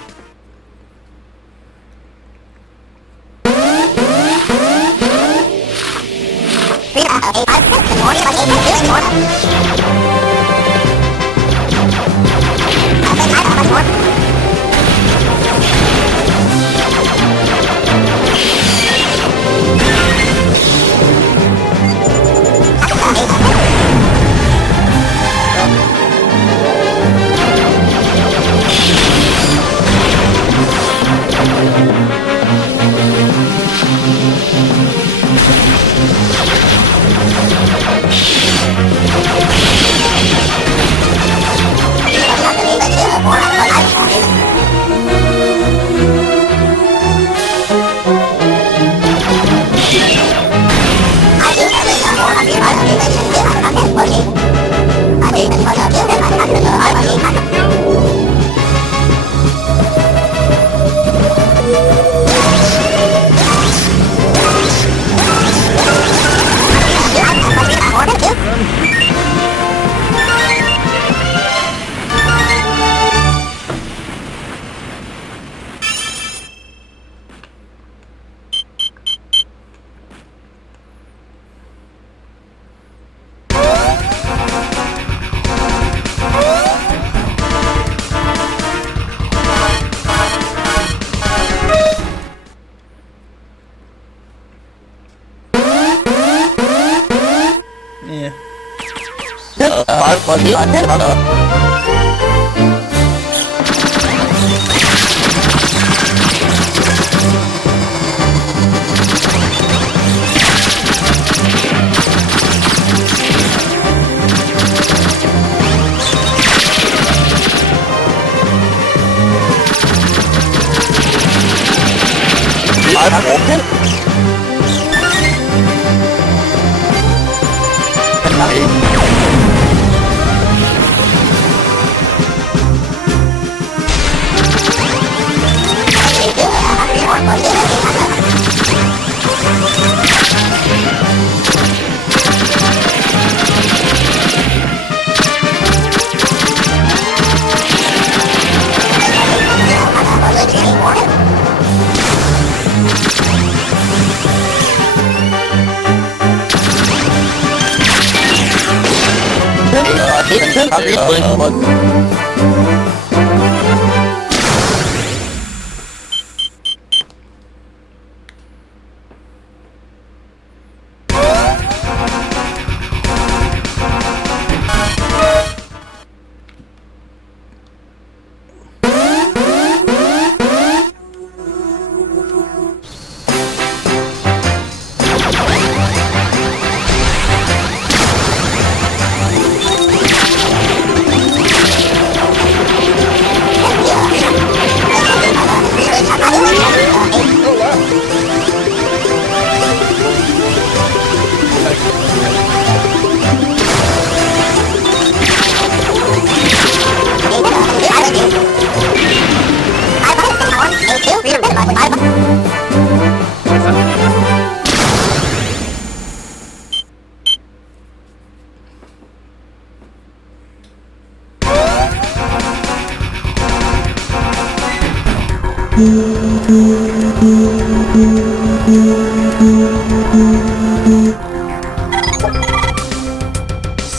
Yeah.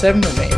Seven remaining.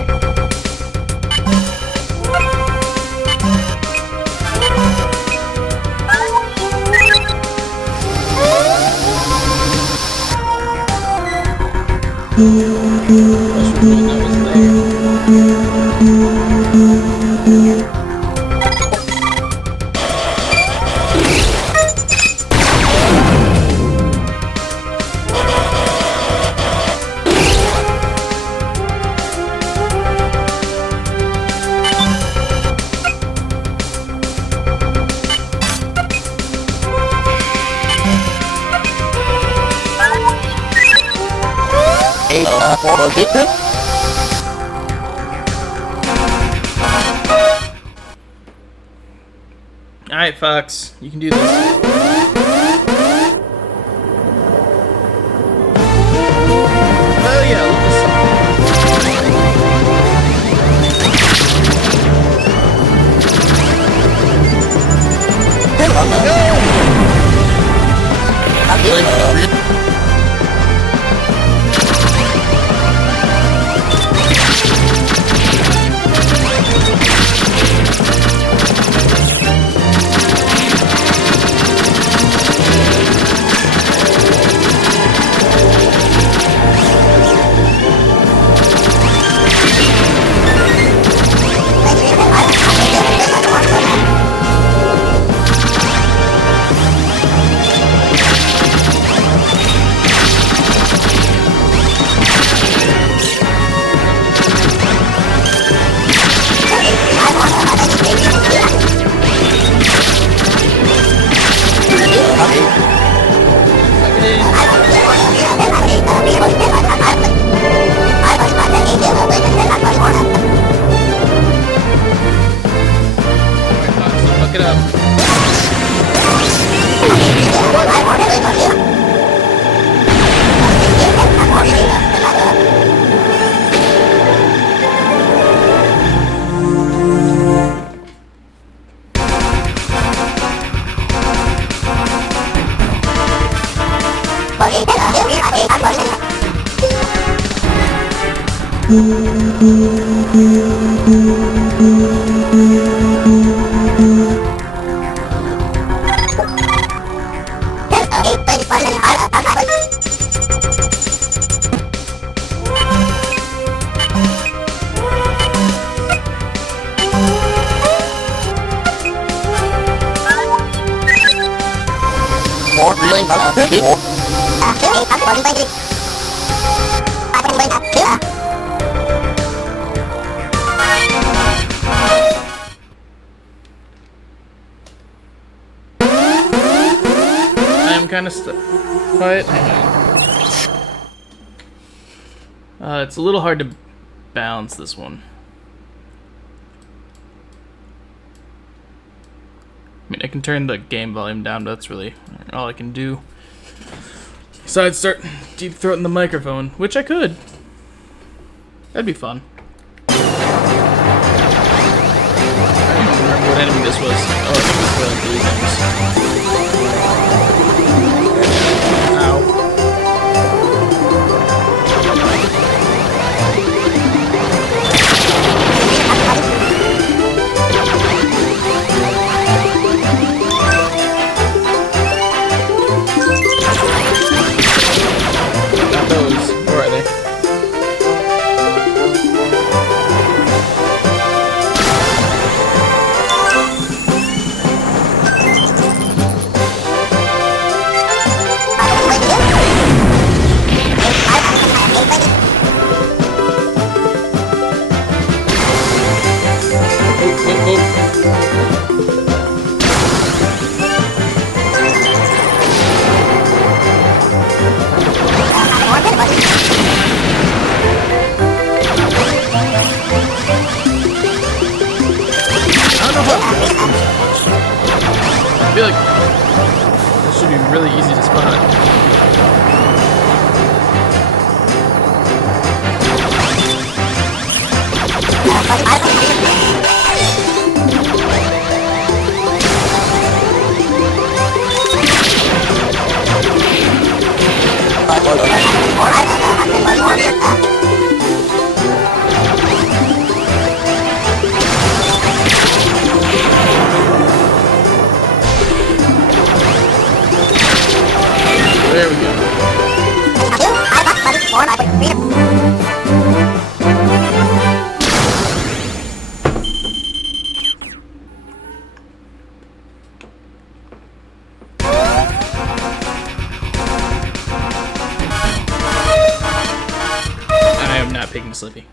Alright, Fox, you can do this. Oh yeah, I love this Fuck it up. I'm kind of quiet. It's a little hard to balance this one. I mean, I can turn the game volume down, but that's really all I can do. Besides start deep throating the microphone, which I could. That'd be fun. I don't even remember what enemy this was. Oh, I think this was one of these enemies. Ow. I feel like this should be really easy to spot. There we go. I am not picking Slippy.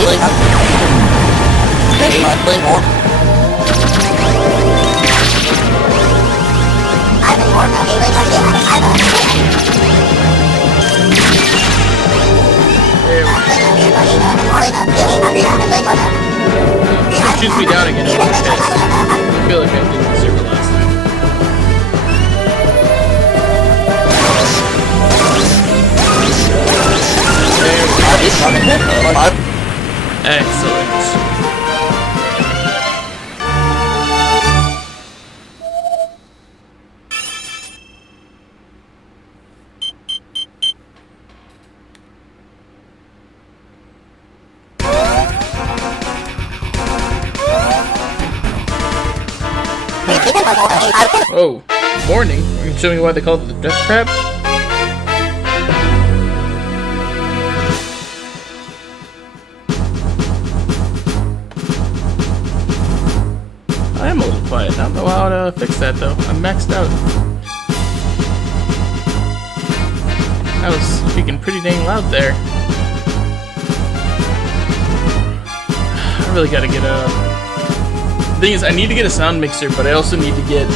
It shoots me down again. I'm pissed. I feel like I didn't deserve it last time. Excellent. Oh, warning. You can show me why they call it the death trap? I am a little quiet. I don't know how to fix that though. I'm maxed out. I was speaking pretty dang loud there. I really gotta get a... The thing is, I need to get a sound mixer, but I also need to get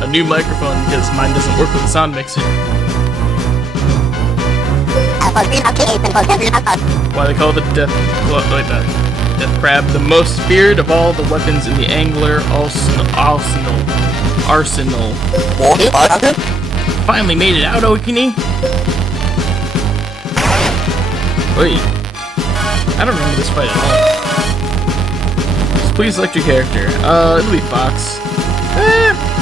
a new microphone because mine doesn't work with a sound mixer. Why they call it the death crab, the most feared of all the weapons in the angler arsenal. Finally made it out, Okini. Wait, I don't remember this fight at all. Please select your character. It'll be Fox.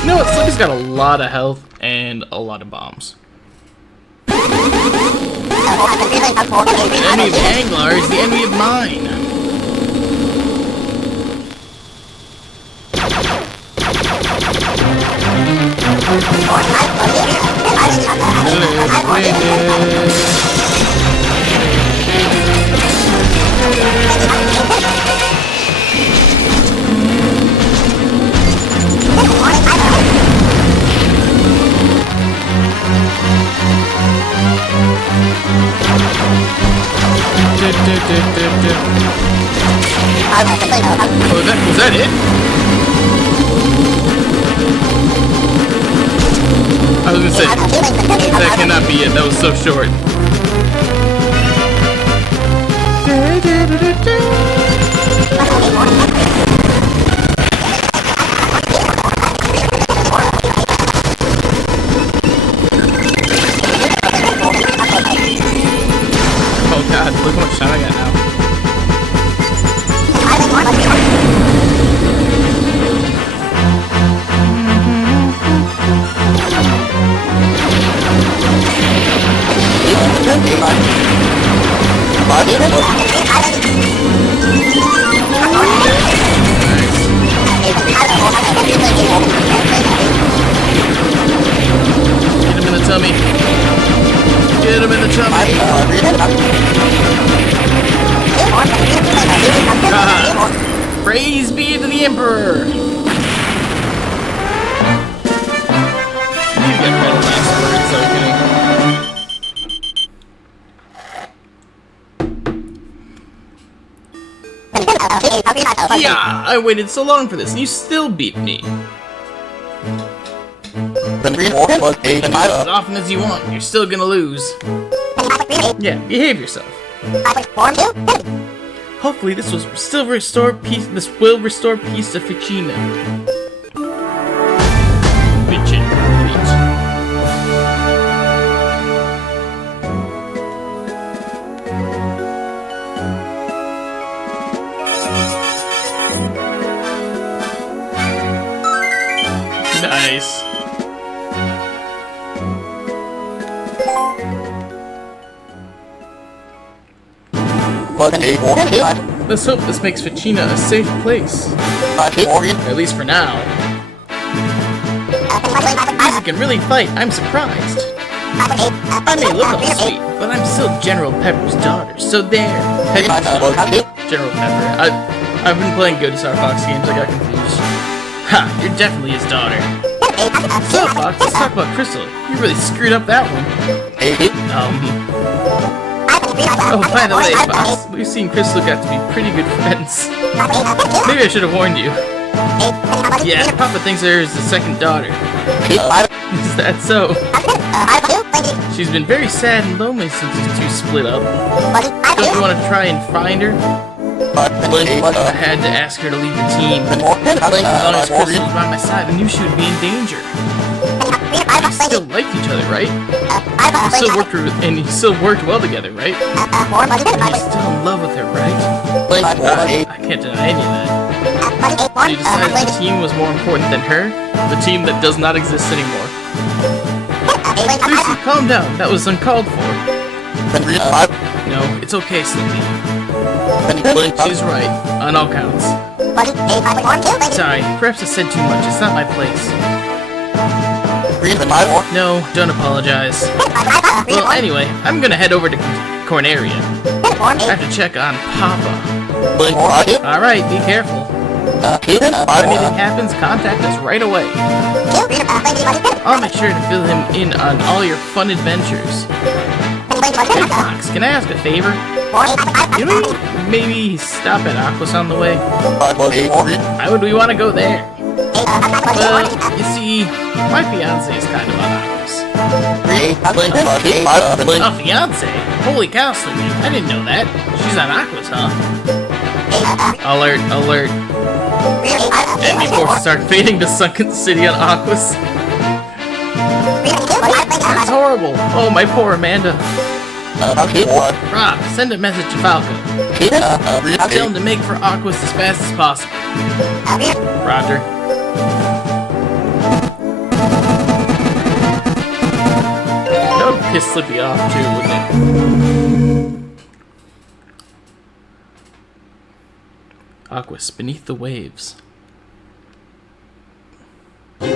You know what? Slippy's got a lot of health and a lot of bombs. The enemy of the Angler is the enemy of mine. Oh, was that it? I was gonna say, that cannot be it. That was so short. Oh god, look how much time I got now. Get him in the tummy. Get him in the tummy. Praise be to the Emperor. You get better last words, so can Yeah, I waited so long for this, and you still beat me. As often as you want, you're still gonna lose. Yeah, behave yourself. Hopefully, this will restore peace. This will restore peace to Ficina. Nice. Let's hope this makes Ficina a safe place. At least for now. These can really fight, I'm surprised. I may look all sweet, but I'm still General Pepper's daughter, so there. General Pepper. I've been playing good Star Fox games, I got confused. Ha, you're definitely his daughter. So, Fox, let's talk about Crystal. You really screwed up that one. Oh, by the way, boss, we've seen Crystal got to be pretty good friends. Maybe I should have warned you. Yeah, Papa thinks there's a second daughter. Is that so? She's been very sad and lonely since you two split up. Don't you want to try and find her? I had to ask her to leave the team. As long as Crystal was by my side, I knew she would be in danger. You still liked each other, right? You still worked well together, right? You're still in love with her, right? I can't deny any of that. So you decided the team was more important than her? The team that does not exist anymore. Lucy, calm down. That was uncalled for. No, it's okay, Sleepy. She's right, on all counts. Sorry, perhaps I said too much. It's not my place. No, don't apologize. Well, anyway, I'm gonna head over to Corneria. I have to check on Papa. Alright, be careful. If anything happens, contact us right away. I'll make sure to fill him in on all your fun adventures. Hey Fox, can I ask a favor? Can we maybe stop at Aquas on the way? Why would we want to go there? Well, you see, my fiance is kind of on Aquas. A fiance? Holy cow, Sleepy, I didn't know that. She's on Aquas, huh? Alert, alert. And before we start fading to Sunken City on Aquas. That's horrible. Oh, my poor Amanda. Rob, send a message to Falco. Tell him to make for Aquas as fast as possible. Roger. That would piss Slippy off too, wouldn't it? Aquas, beneath the waves. We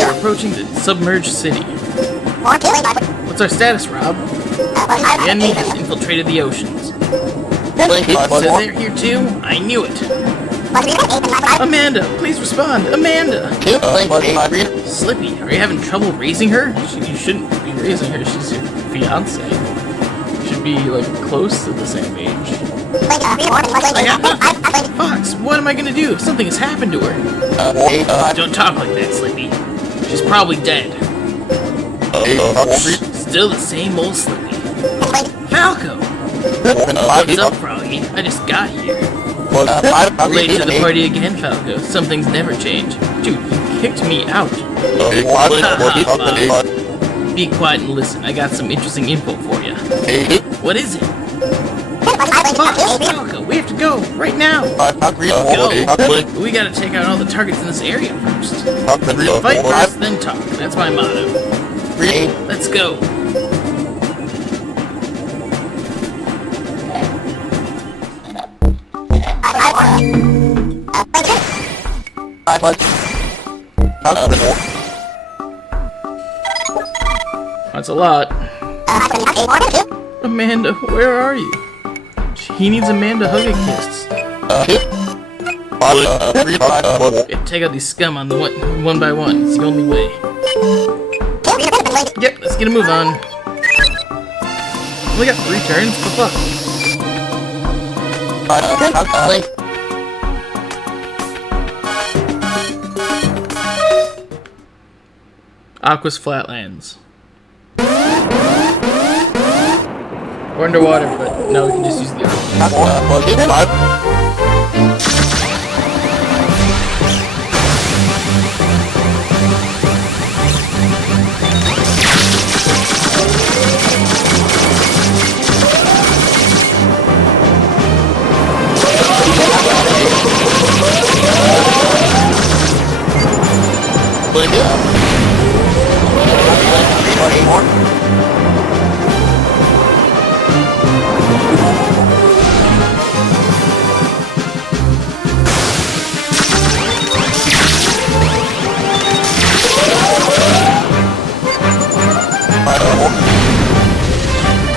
are approaching the submerged city. What's our status, Rob? The enemy has infiltrated the oceans. So they're here too? I knew it. Amanda, please respond. Amanda! Slippy, are you having trouble raising her? You shouldn't be raising her. She's your fiance. You should be, like, close to the same age. Fox, what am I gonna do? Something has happened to her. Don't talk like that, Slippy. She's probably dead. Still the same old Slippy. Falco! What's up, Froggy? I just got here. Late to the party again, Falco. Some things never change. Dude, you kicked me out. Be quiet and listen. I got some interesting info for you. What is it? Fox, Falco, we have to go right now. Go. We gotta take out all the targets in this area first. Fight first, then talk. That's my motto. Let's go. That's a lot. Amanda, where are you? He needs Amanda hugging kiss. Yeah, take out these scum on the one by one. It's the only way. Yep, let's get a move on. We got 3 turns. What the fuck? Aqua's Flatlands. We're underwater, but no, we can just use the arrow.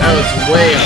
That was way off.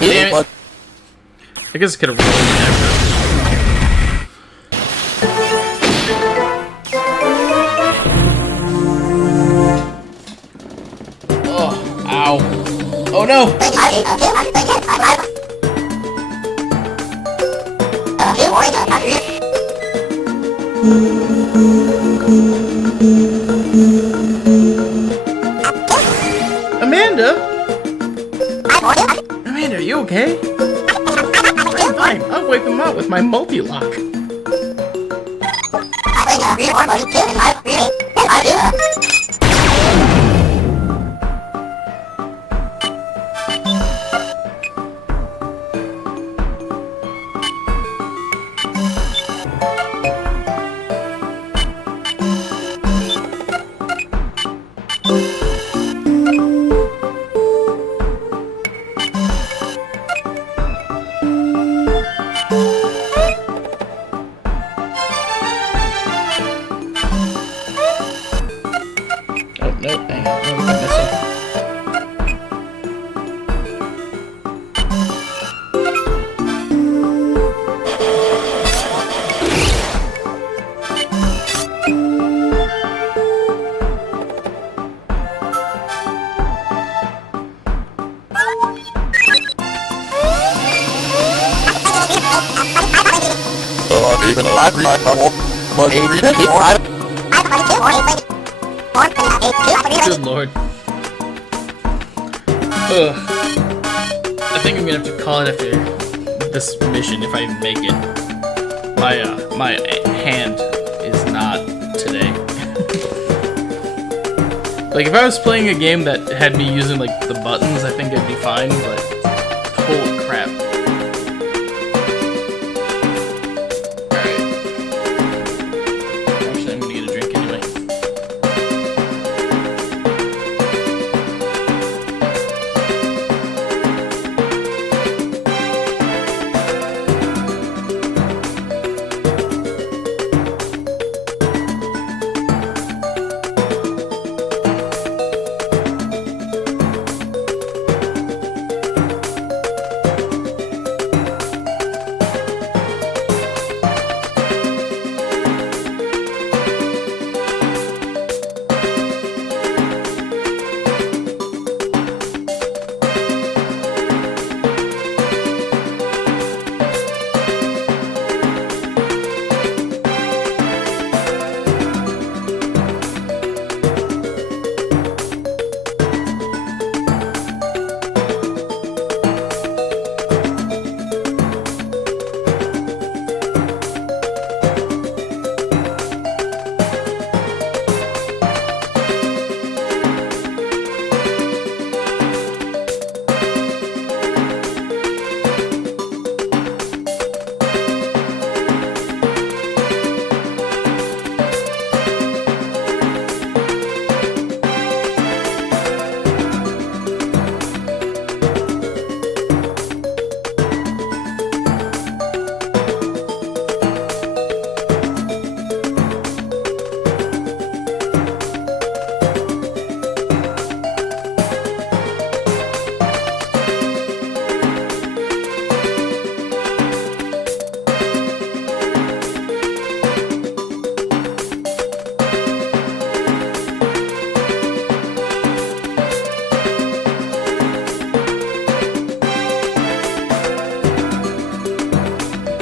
Damn it. I guess I could have rolled it. Oh, ow. Oh no! Amanda? Amanda, are you okay? I'm fine. I'll wipe him out with my multi-lock. Nope, hang on. What am I missing? Good lord. Ugh. I think I'm gonna have to call it after this mission if I even make it. My hand is not today. Like, if I was playing a game that had me using, like, the buttons, I think I'd be fine, but holy crap. Alright. Actually, I'm gonna get a drink anyway.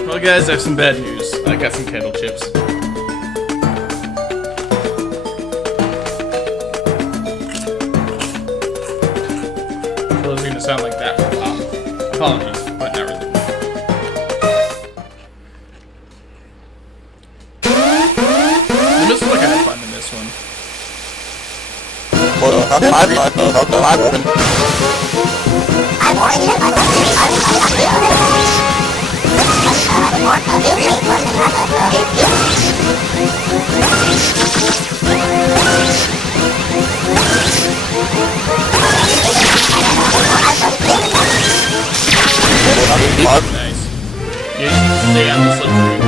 Well, guys, I have some bad news. I got some kettle chips. Those are gonna sound like that for a while. Apologies, but not really. This is like I had fun in this one. Nice. You stay on the slippery.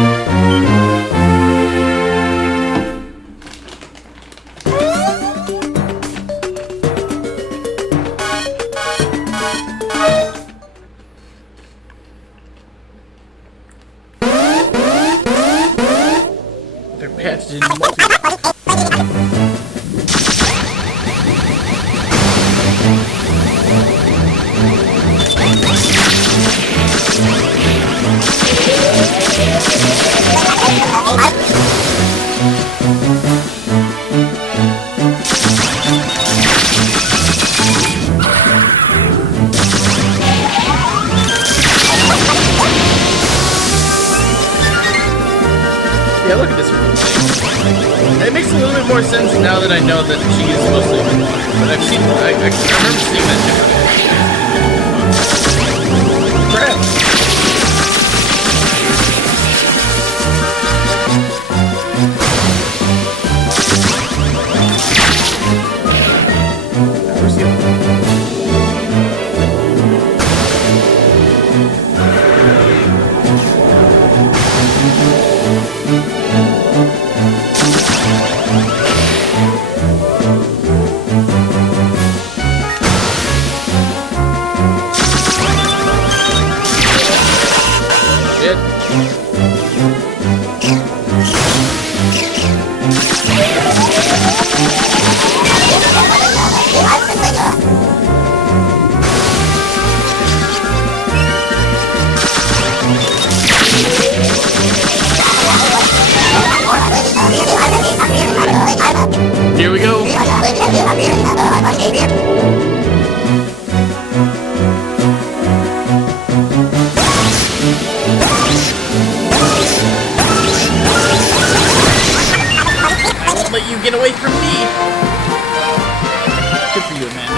that I know that she is mostly in water, but I've seen, I remember seeing that shit. Crap. Where's the other one? Here we go. I won't let you get away from me. Good for you, Amanda.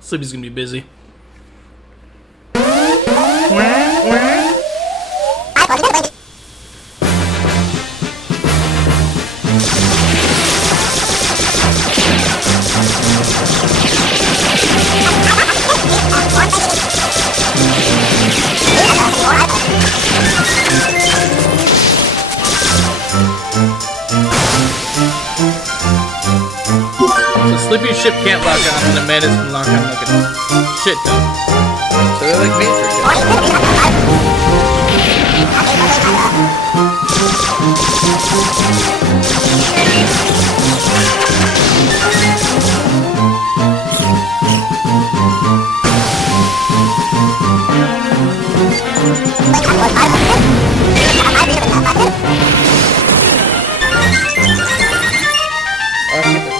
Sleepy's gonna be busy. Sleepy's ship can't lock on, and Amanda's can lock on like a shit ton. So they're like made for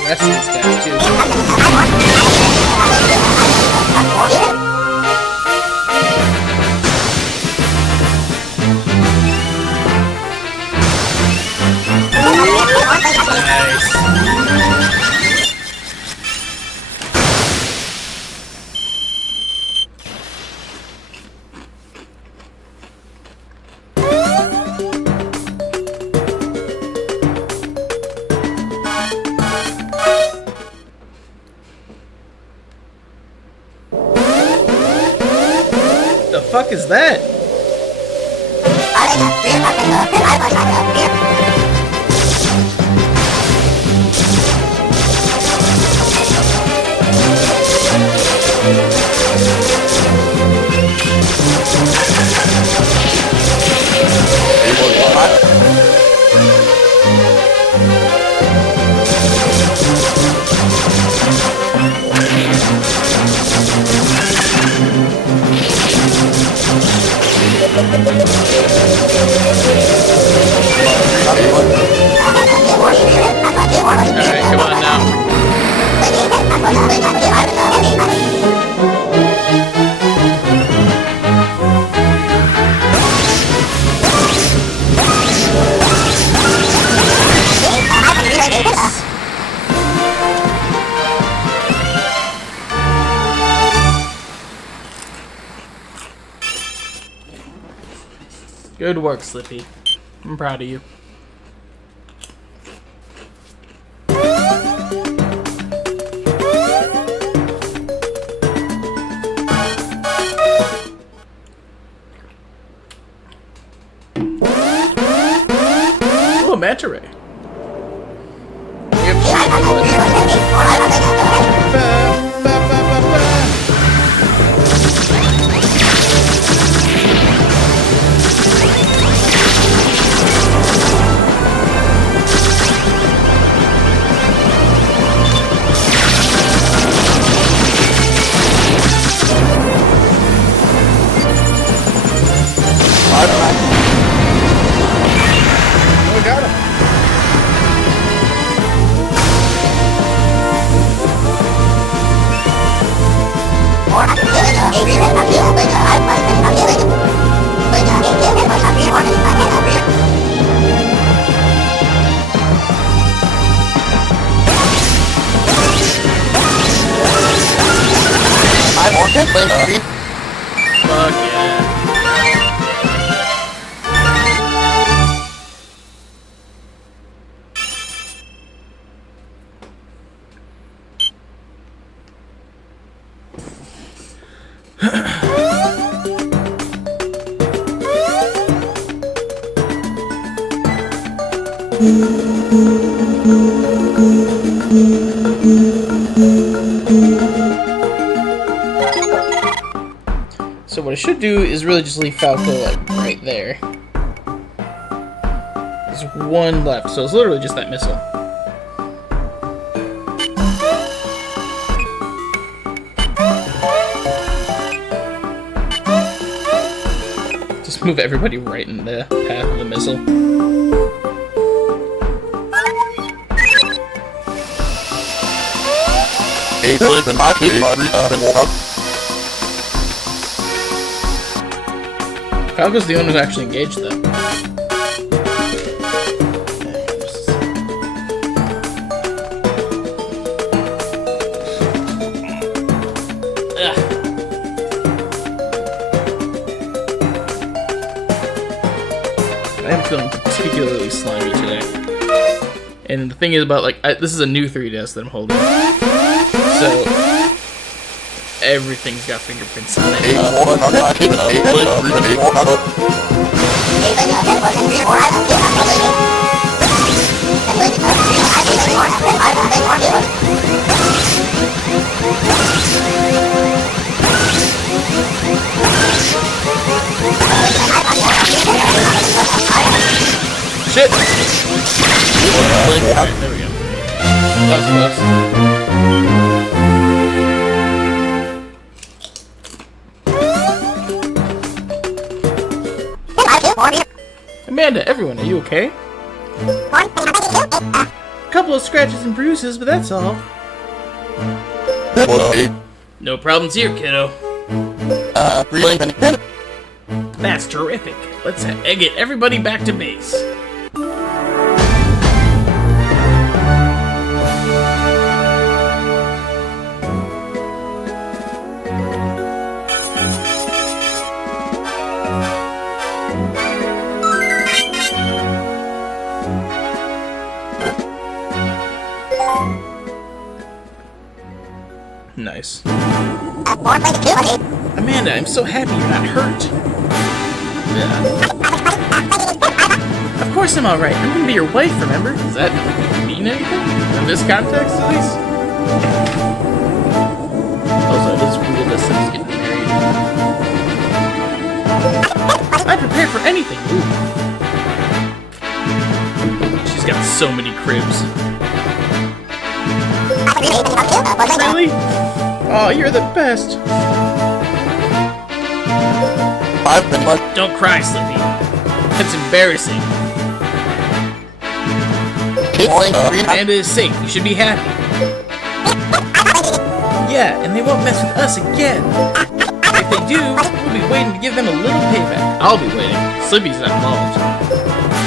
rest of this guy too. The fuck is that? Alright, come on now. Good work, Slippy. I'm proud of you. Ooh, a manta ray. Fuck yeah. So what I should do is really just leave Falco like right there. There's one left, so it's literally just that missile. Just move everybody right in the path of the missile. Falco's the one who actually engaged them. I am feeling particularly slimy today. And the thing is about, like, this is a new 3DS that I'm holding. So, everything's got fingerprints on it. Shit! Alright, there we go. That was close. Amanda, everyone, are you okay? A couple of scratches and bruises, but that's all. No problems here, kiddo. That's terrific. Let's get everybody back to base. Nice. Amanda, I'm so happy you're not hurt. Yeah. Of course I'm alright. I'm gonna be your wife, remember? Does that mean anything? In this context, at least? Also, it is weird that Sim's getting married. I'm prepared for anything. Ooh. She's got so many cribs. Really? Oh, you're the best. Don't cry, Slippy. That's embarrassing. Amanda is safe. You should be happy. Yeah, and they won't mess with us again. If they do, we'll be waiting to give them a little payback. I'll be waiting. Slippy's not involved.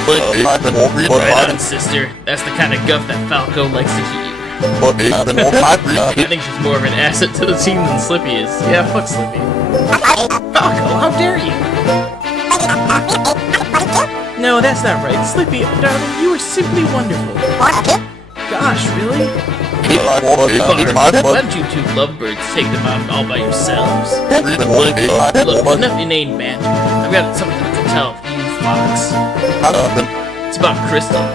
Right on, sister. That's the kind of guff that Falco likes to hear. I think she's more of an asset to the team than Slippy is. Yeah, fuck Slippy. Falco, how dare you? No, that's not right. Slippy, darling, you are simply wonderful. Gosh, really? Why don't you two lovebirds take them out all by yourselves? Look, enough inane banter. I've got something to tell you, Fox. It's about Crystal.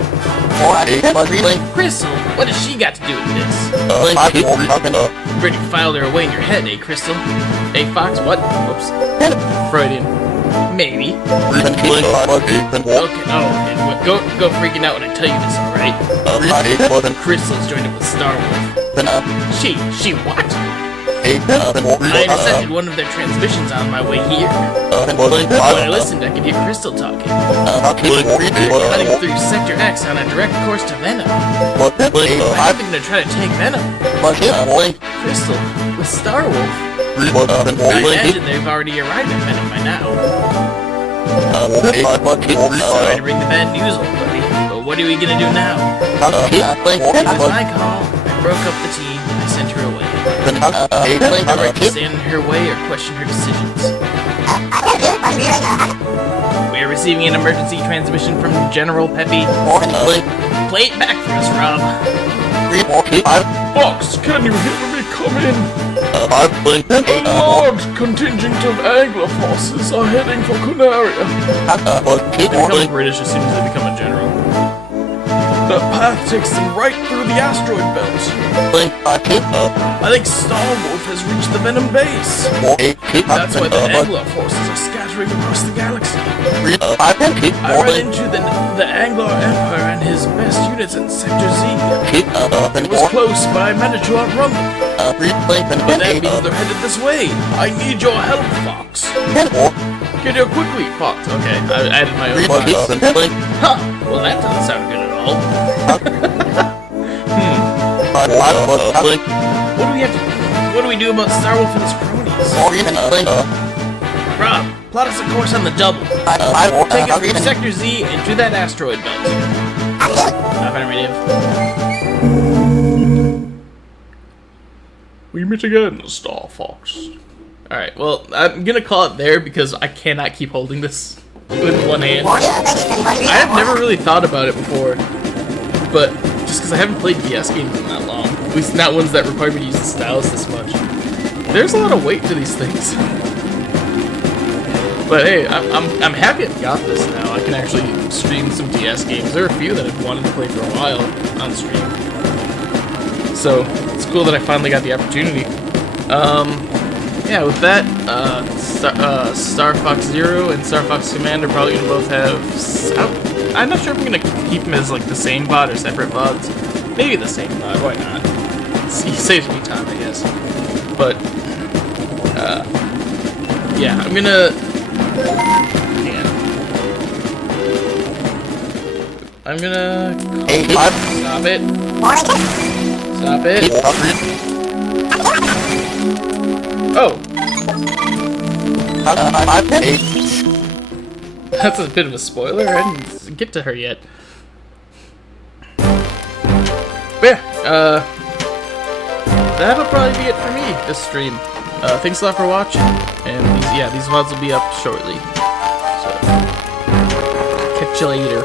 Crystal? What has she got to do with this? Pretty filed her away in your head, eh, Crystal? Hey, Fox, what? Whoops. Freudian. Maybe. Okay, oh, and go freaking out when I tell you this, alright? Crystal's joined up with Star Wolf. She what? I intercepted one of their transmissions on my way here. When I listened, I could hear Crystal talking. Cutting through Sector X on a direct course to Venom. I'm going to try to take Venom. Crystal, with Star Wolf. I imagine they've already arrived at Venom by now. Sorry to bring the bad news, old buddy, but what are we gonna do now? It was my call. I broke up the team and I sent her away. No right to stand in her way or question her decisions. We are receiving an emergency transmission from General Peppy. Play it back for us, Rob. Fox, can you hear me come in? A large contingent of angler forces are heading for Cunaria. They become British as soon as they become a general. The path takes them right through the asteroid belt. I think Starwolf has reached the Venom base. That's why the angler forces are scattering across the galaxy. I ran into the Angler Emperor and his best units at Sector Z. It was close, but I managed to outrun them. But that means they're headed this way. I need your help, Fox. Get here quickly, Fox. Okay, I added my own Fox. Huh, well that doesn't sound good at all. What do we do about Starwolf and his cronies? Rob, plot us a course on the double. Take us through Sector Z and to that asteroid belt. Affirmative. We meet again, Star Fox. Alright, well, I'm gonna call it there because I cannot keep holding this with one hand. I have never really thought about it before, but just because I haven't played DS games in that long, at least not ones that require me to use the stylus this much. There's a lot of weight to these things. But hey, I'm happy I've got this now. I can actually stream some DS games. There are a few that I've wanted to play for a while on stream. So, it's cool that I finally got the opportunity. Yeah, with that, Star Fox Zero and Star Fox Command are probably going to both have... I'm not sure if I'm going to keep them as like the same VOD or separate VODs. Maybe the same VOD, why not? He saves me time, I guess. But, yeah, I'm going to... I'm gonna... Stop it. Stop it. Oh! That's a bit of a spoiler. I didn't get to her yet. But yeah, that'll probably be it for me this stream. Thanks a lot for watching, and these VODs will be up shortly. So, catch you later.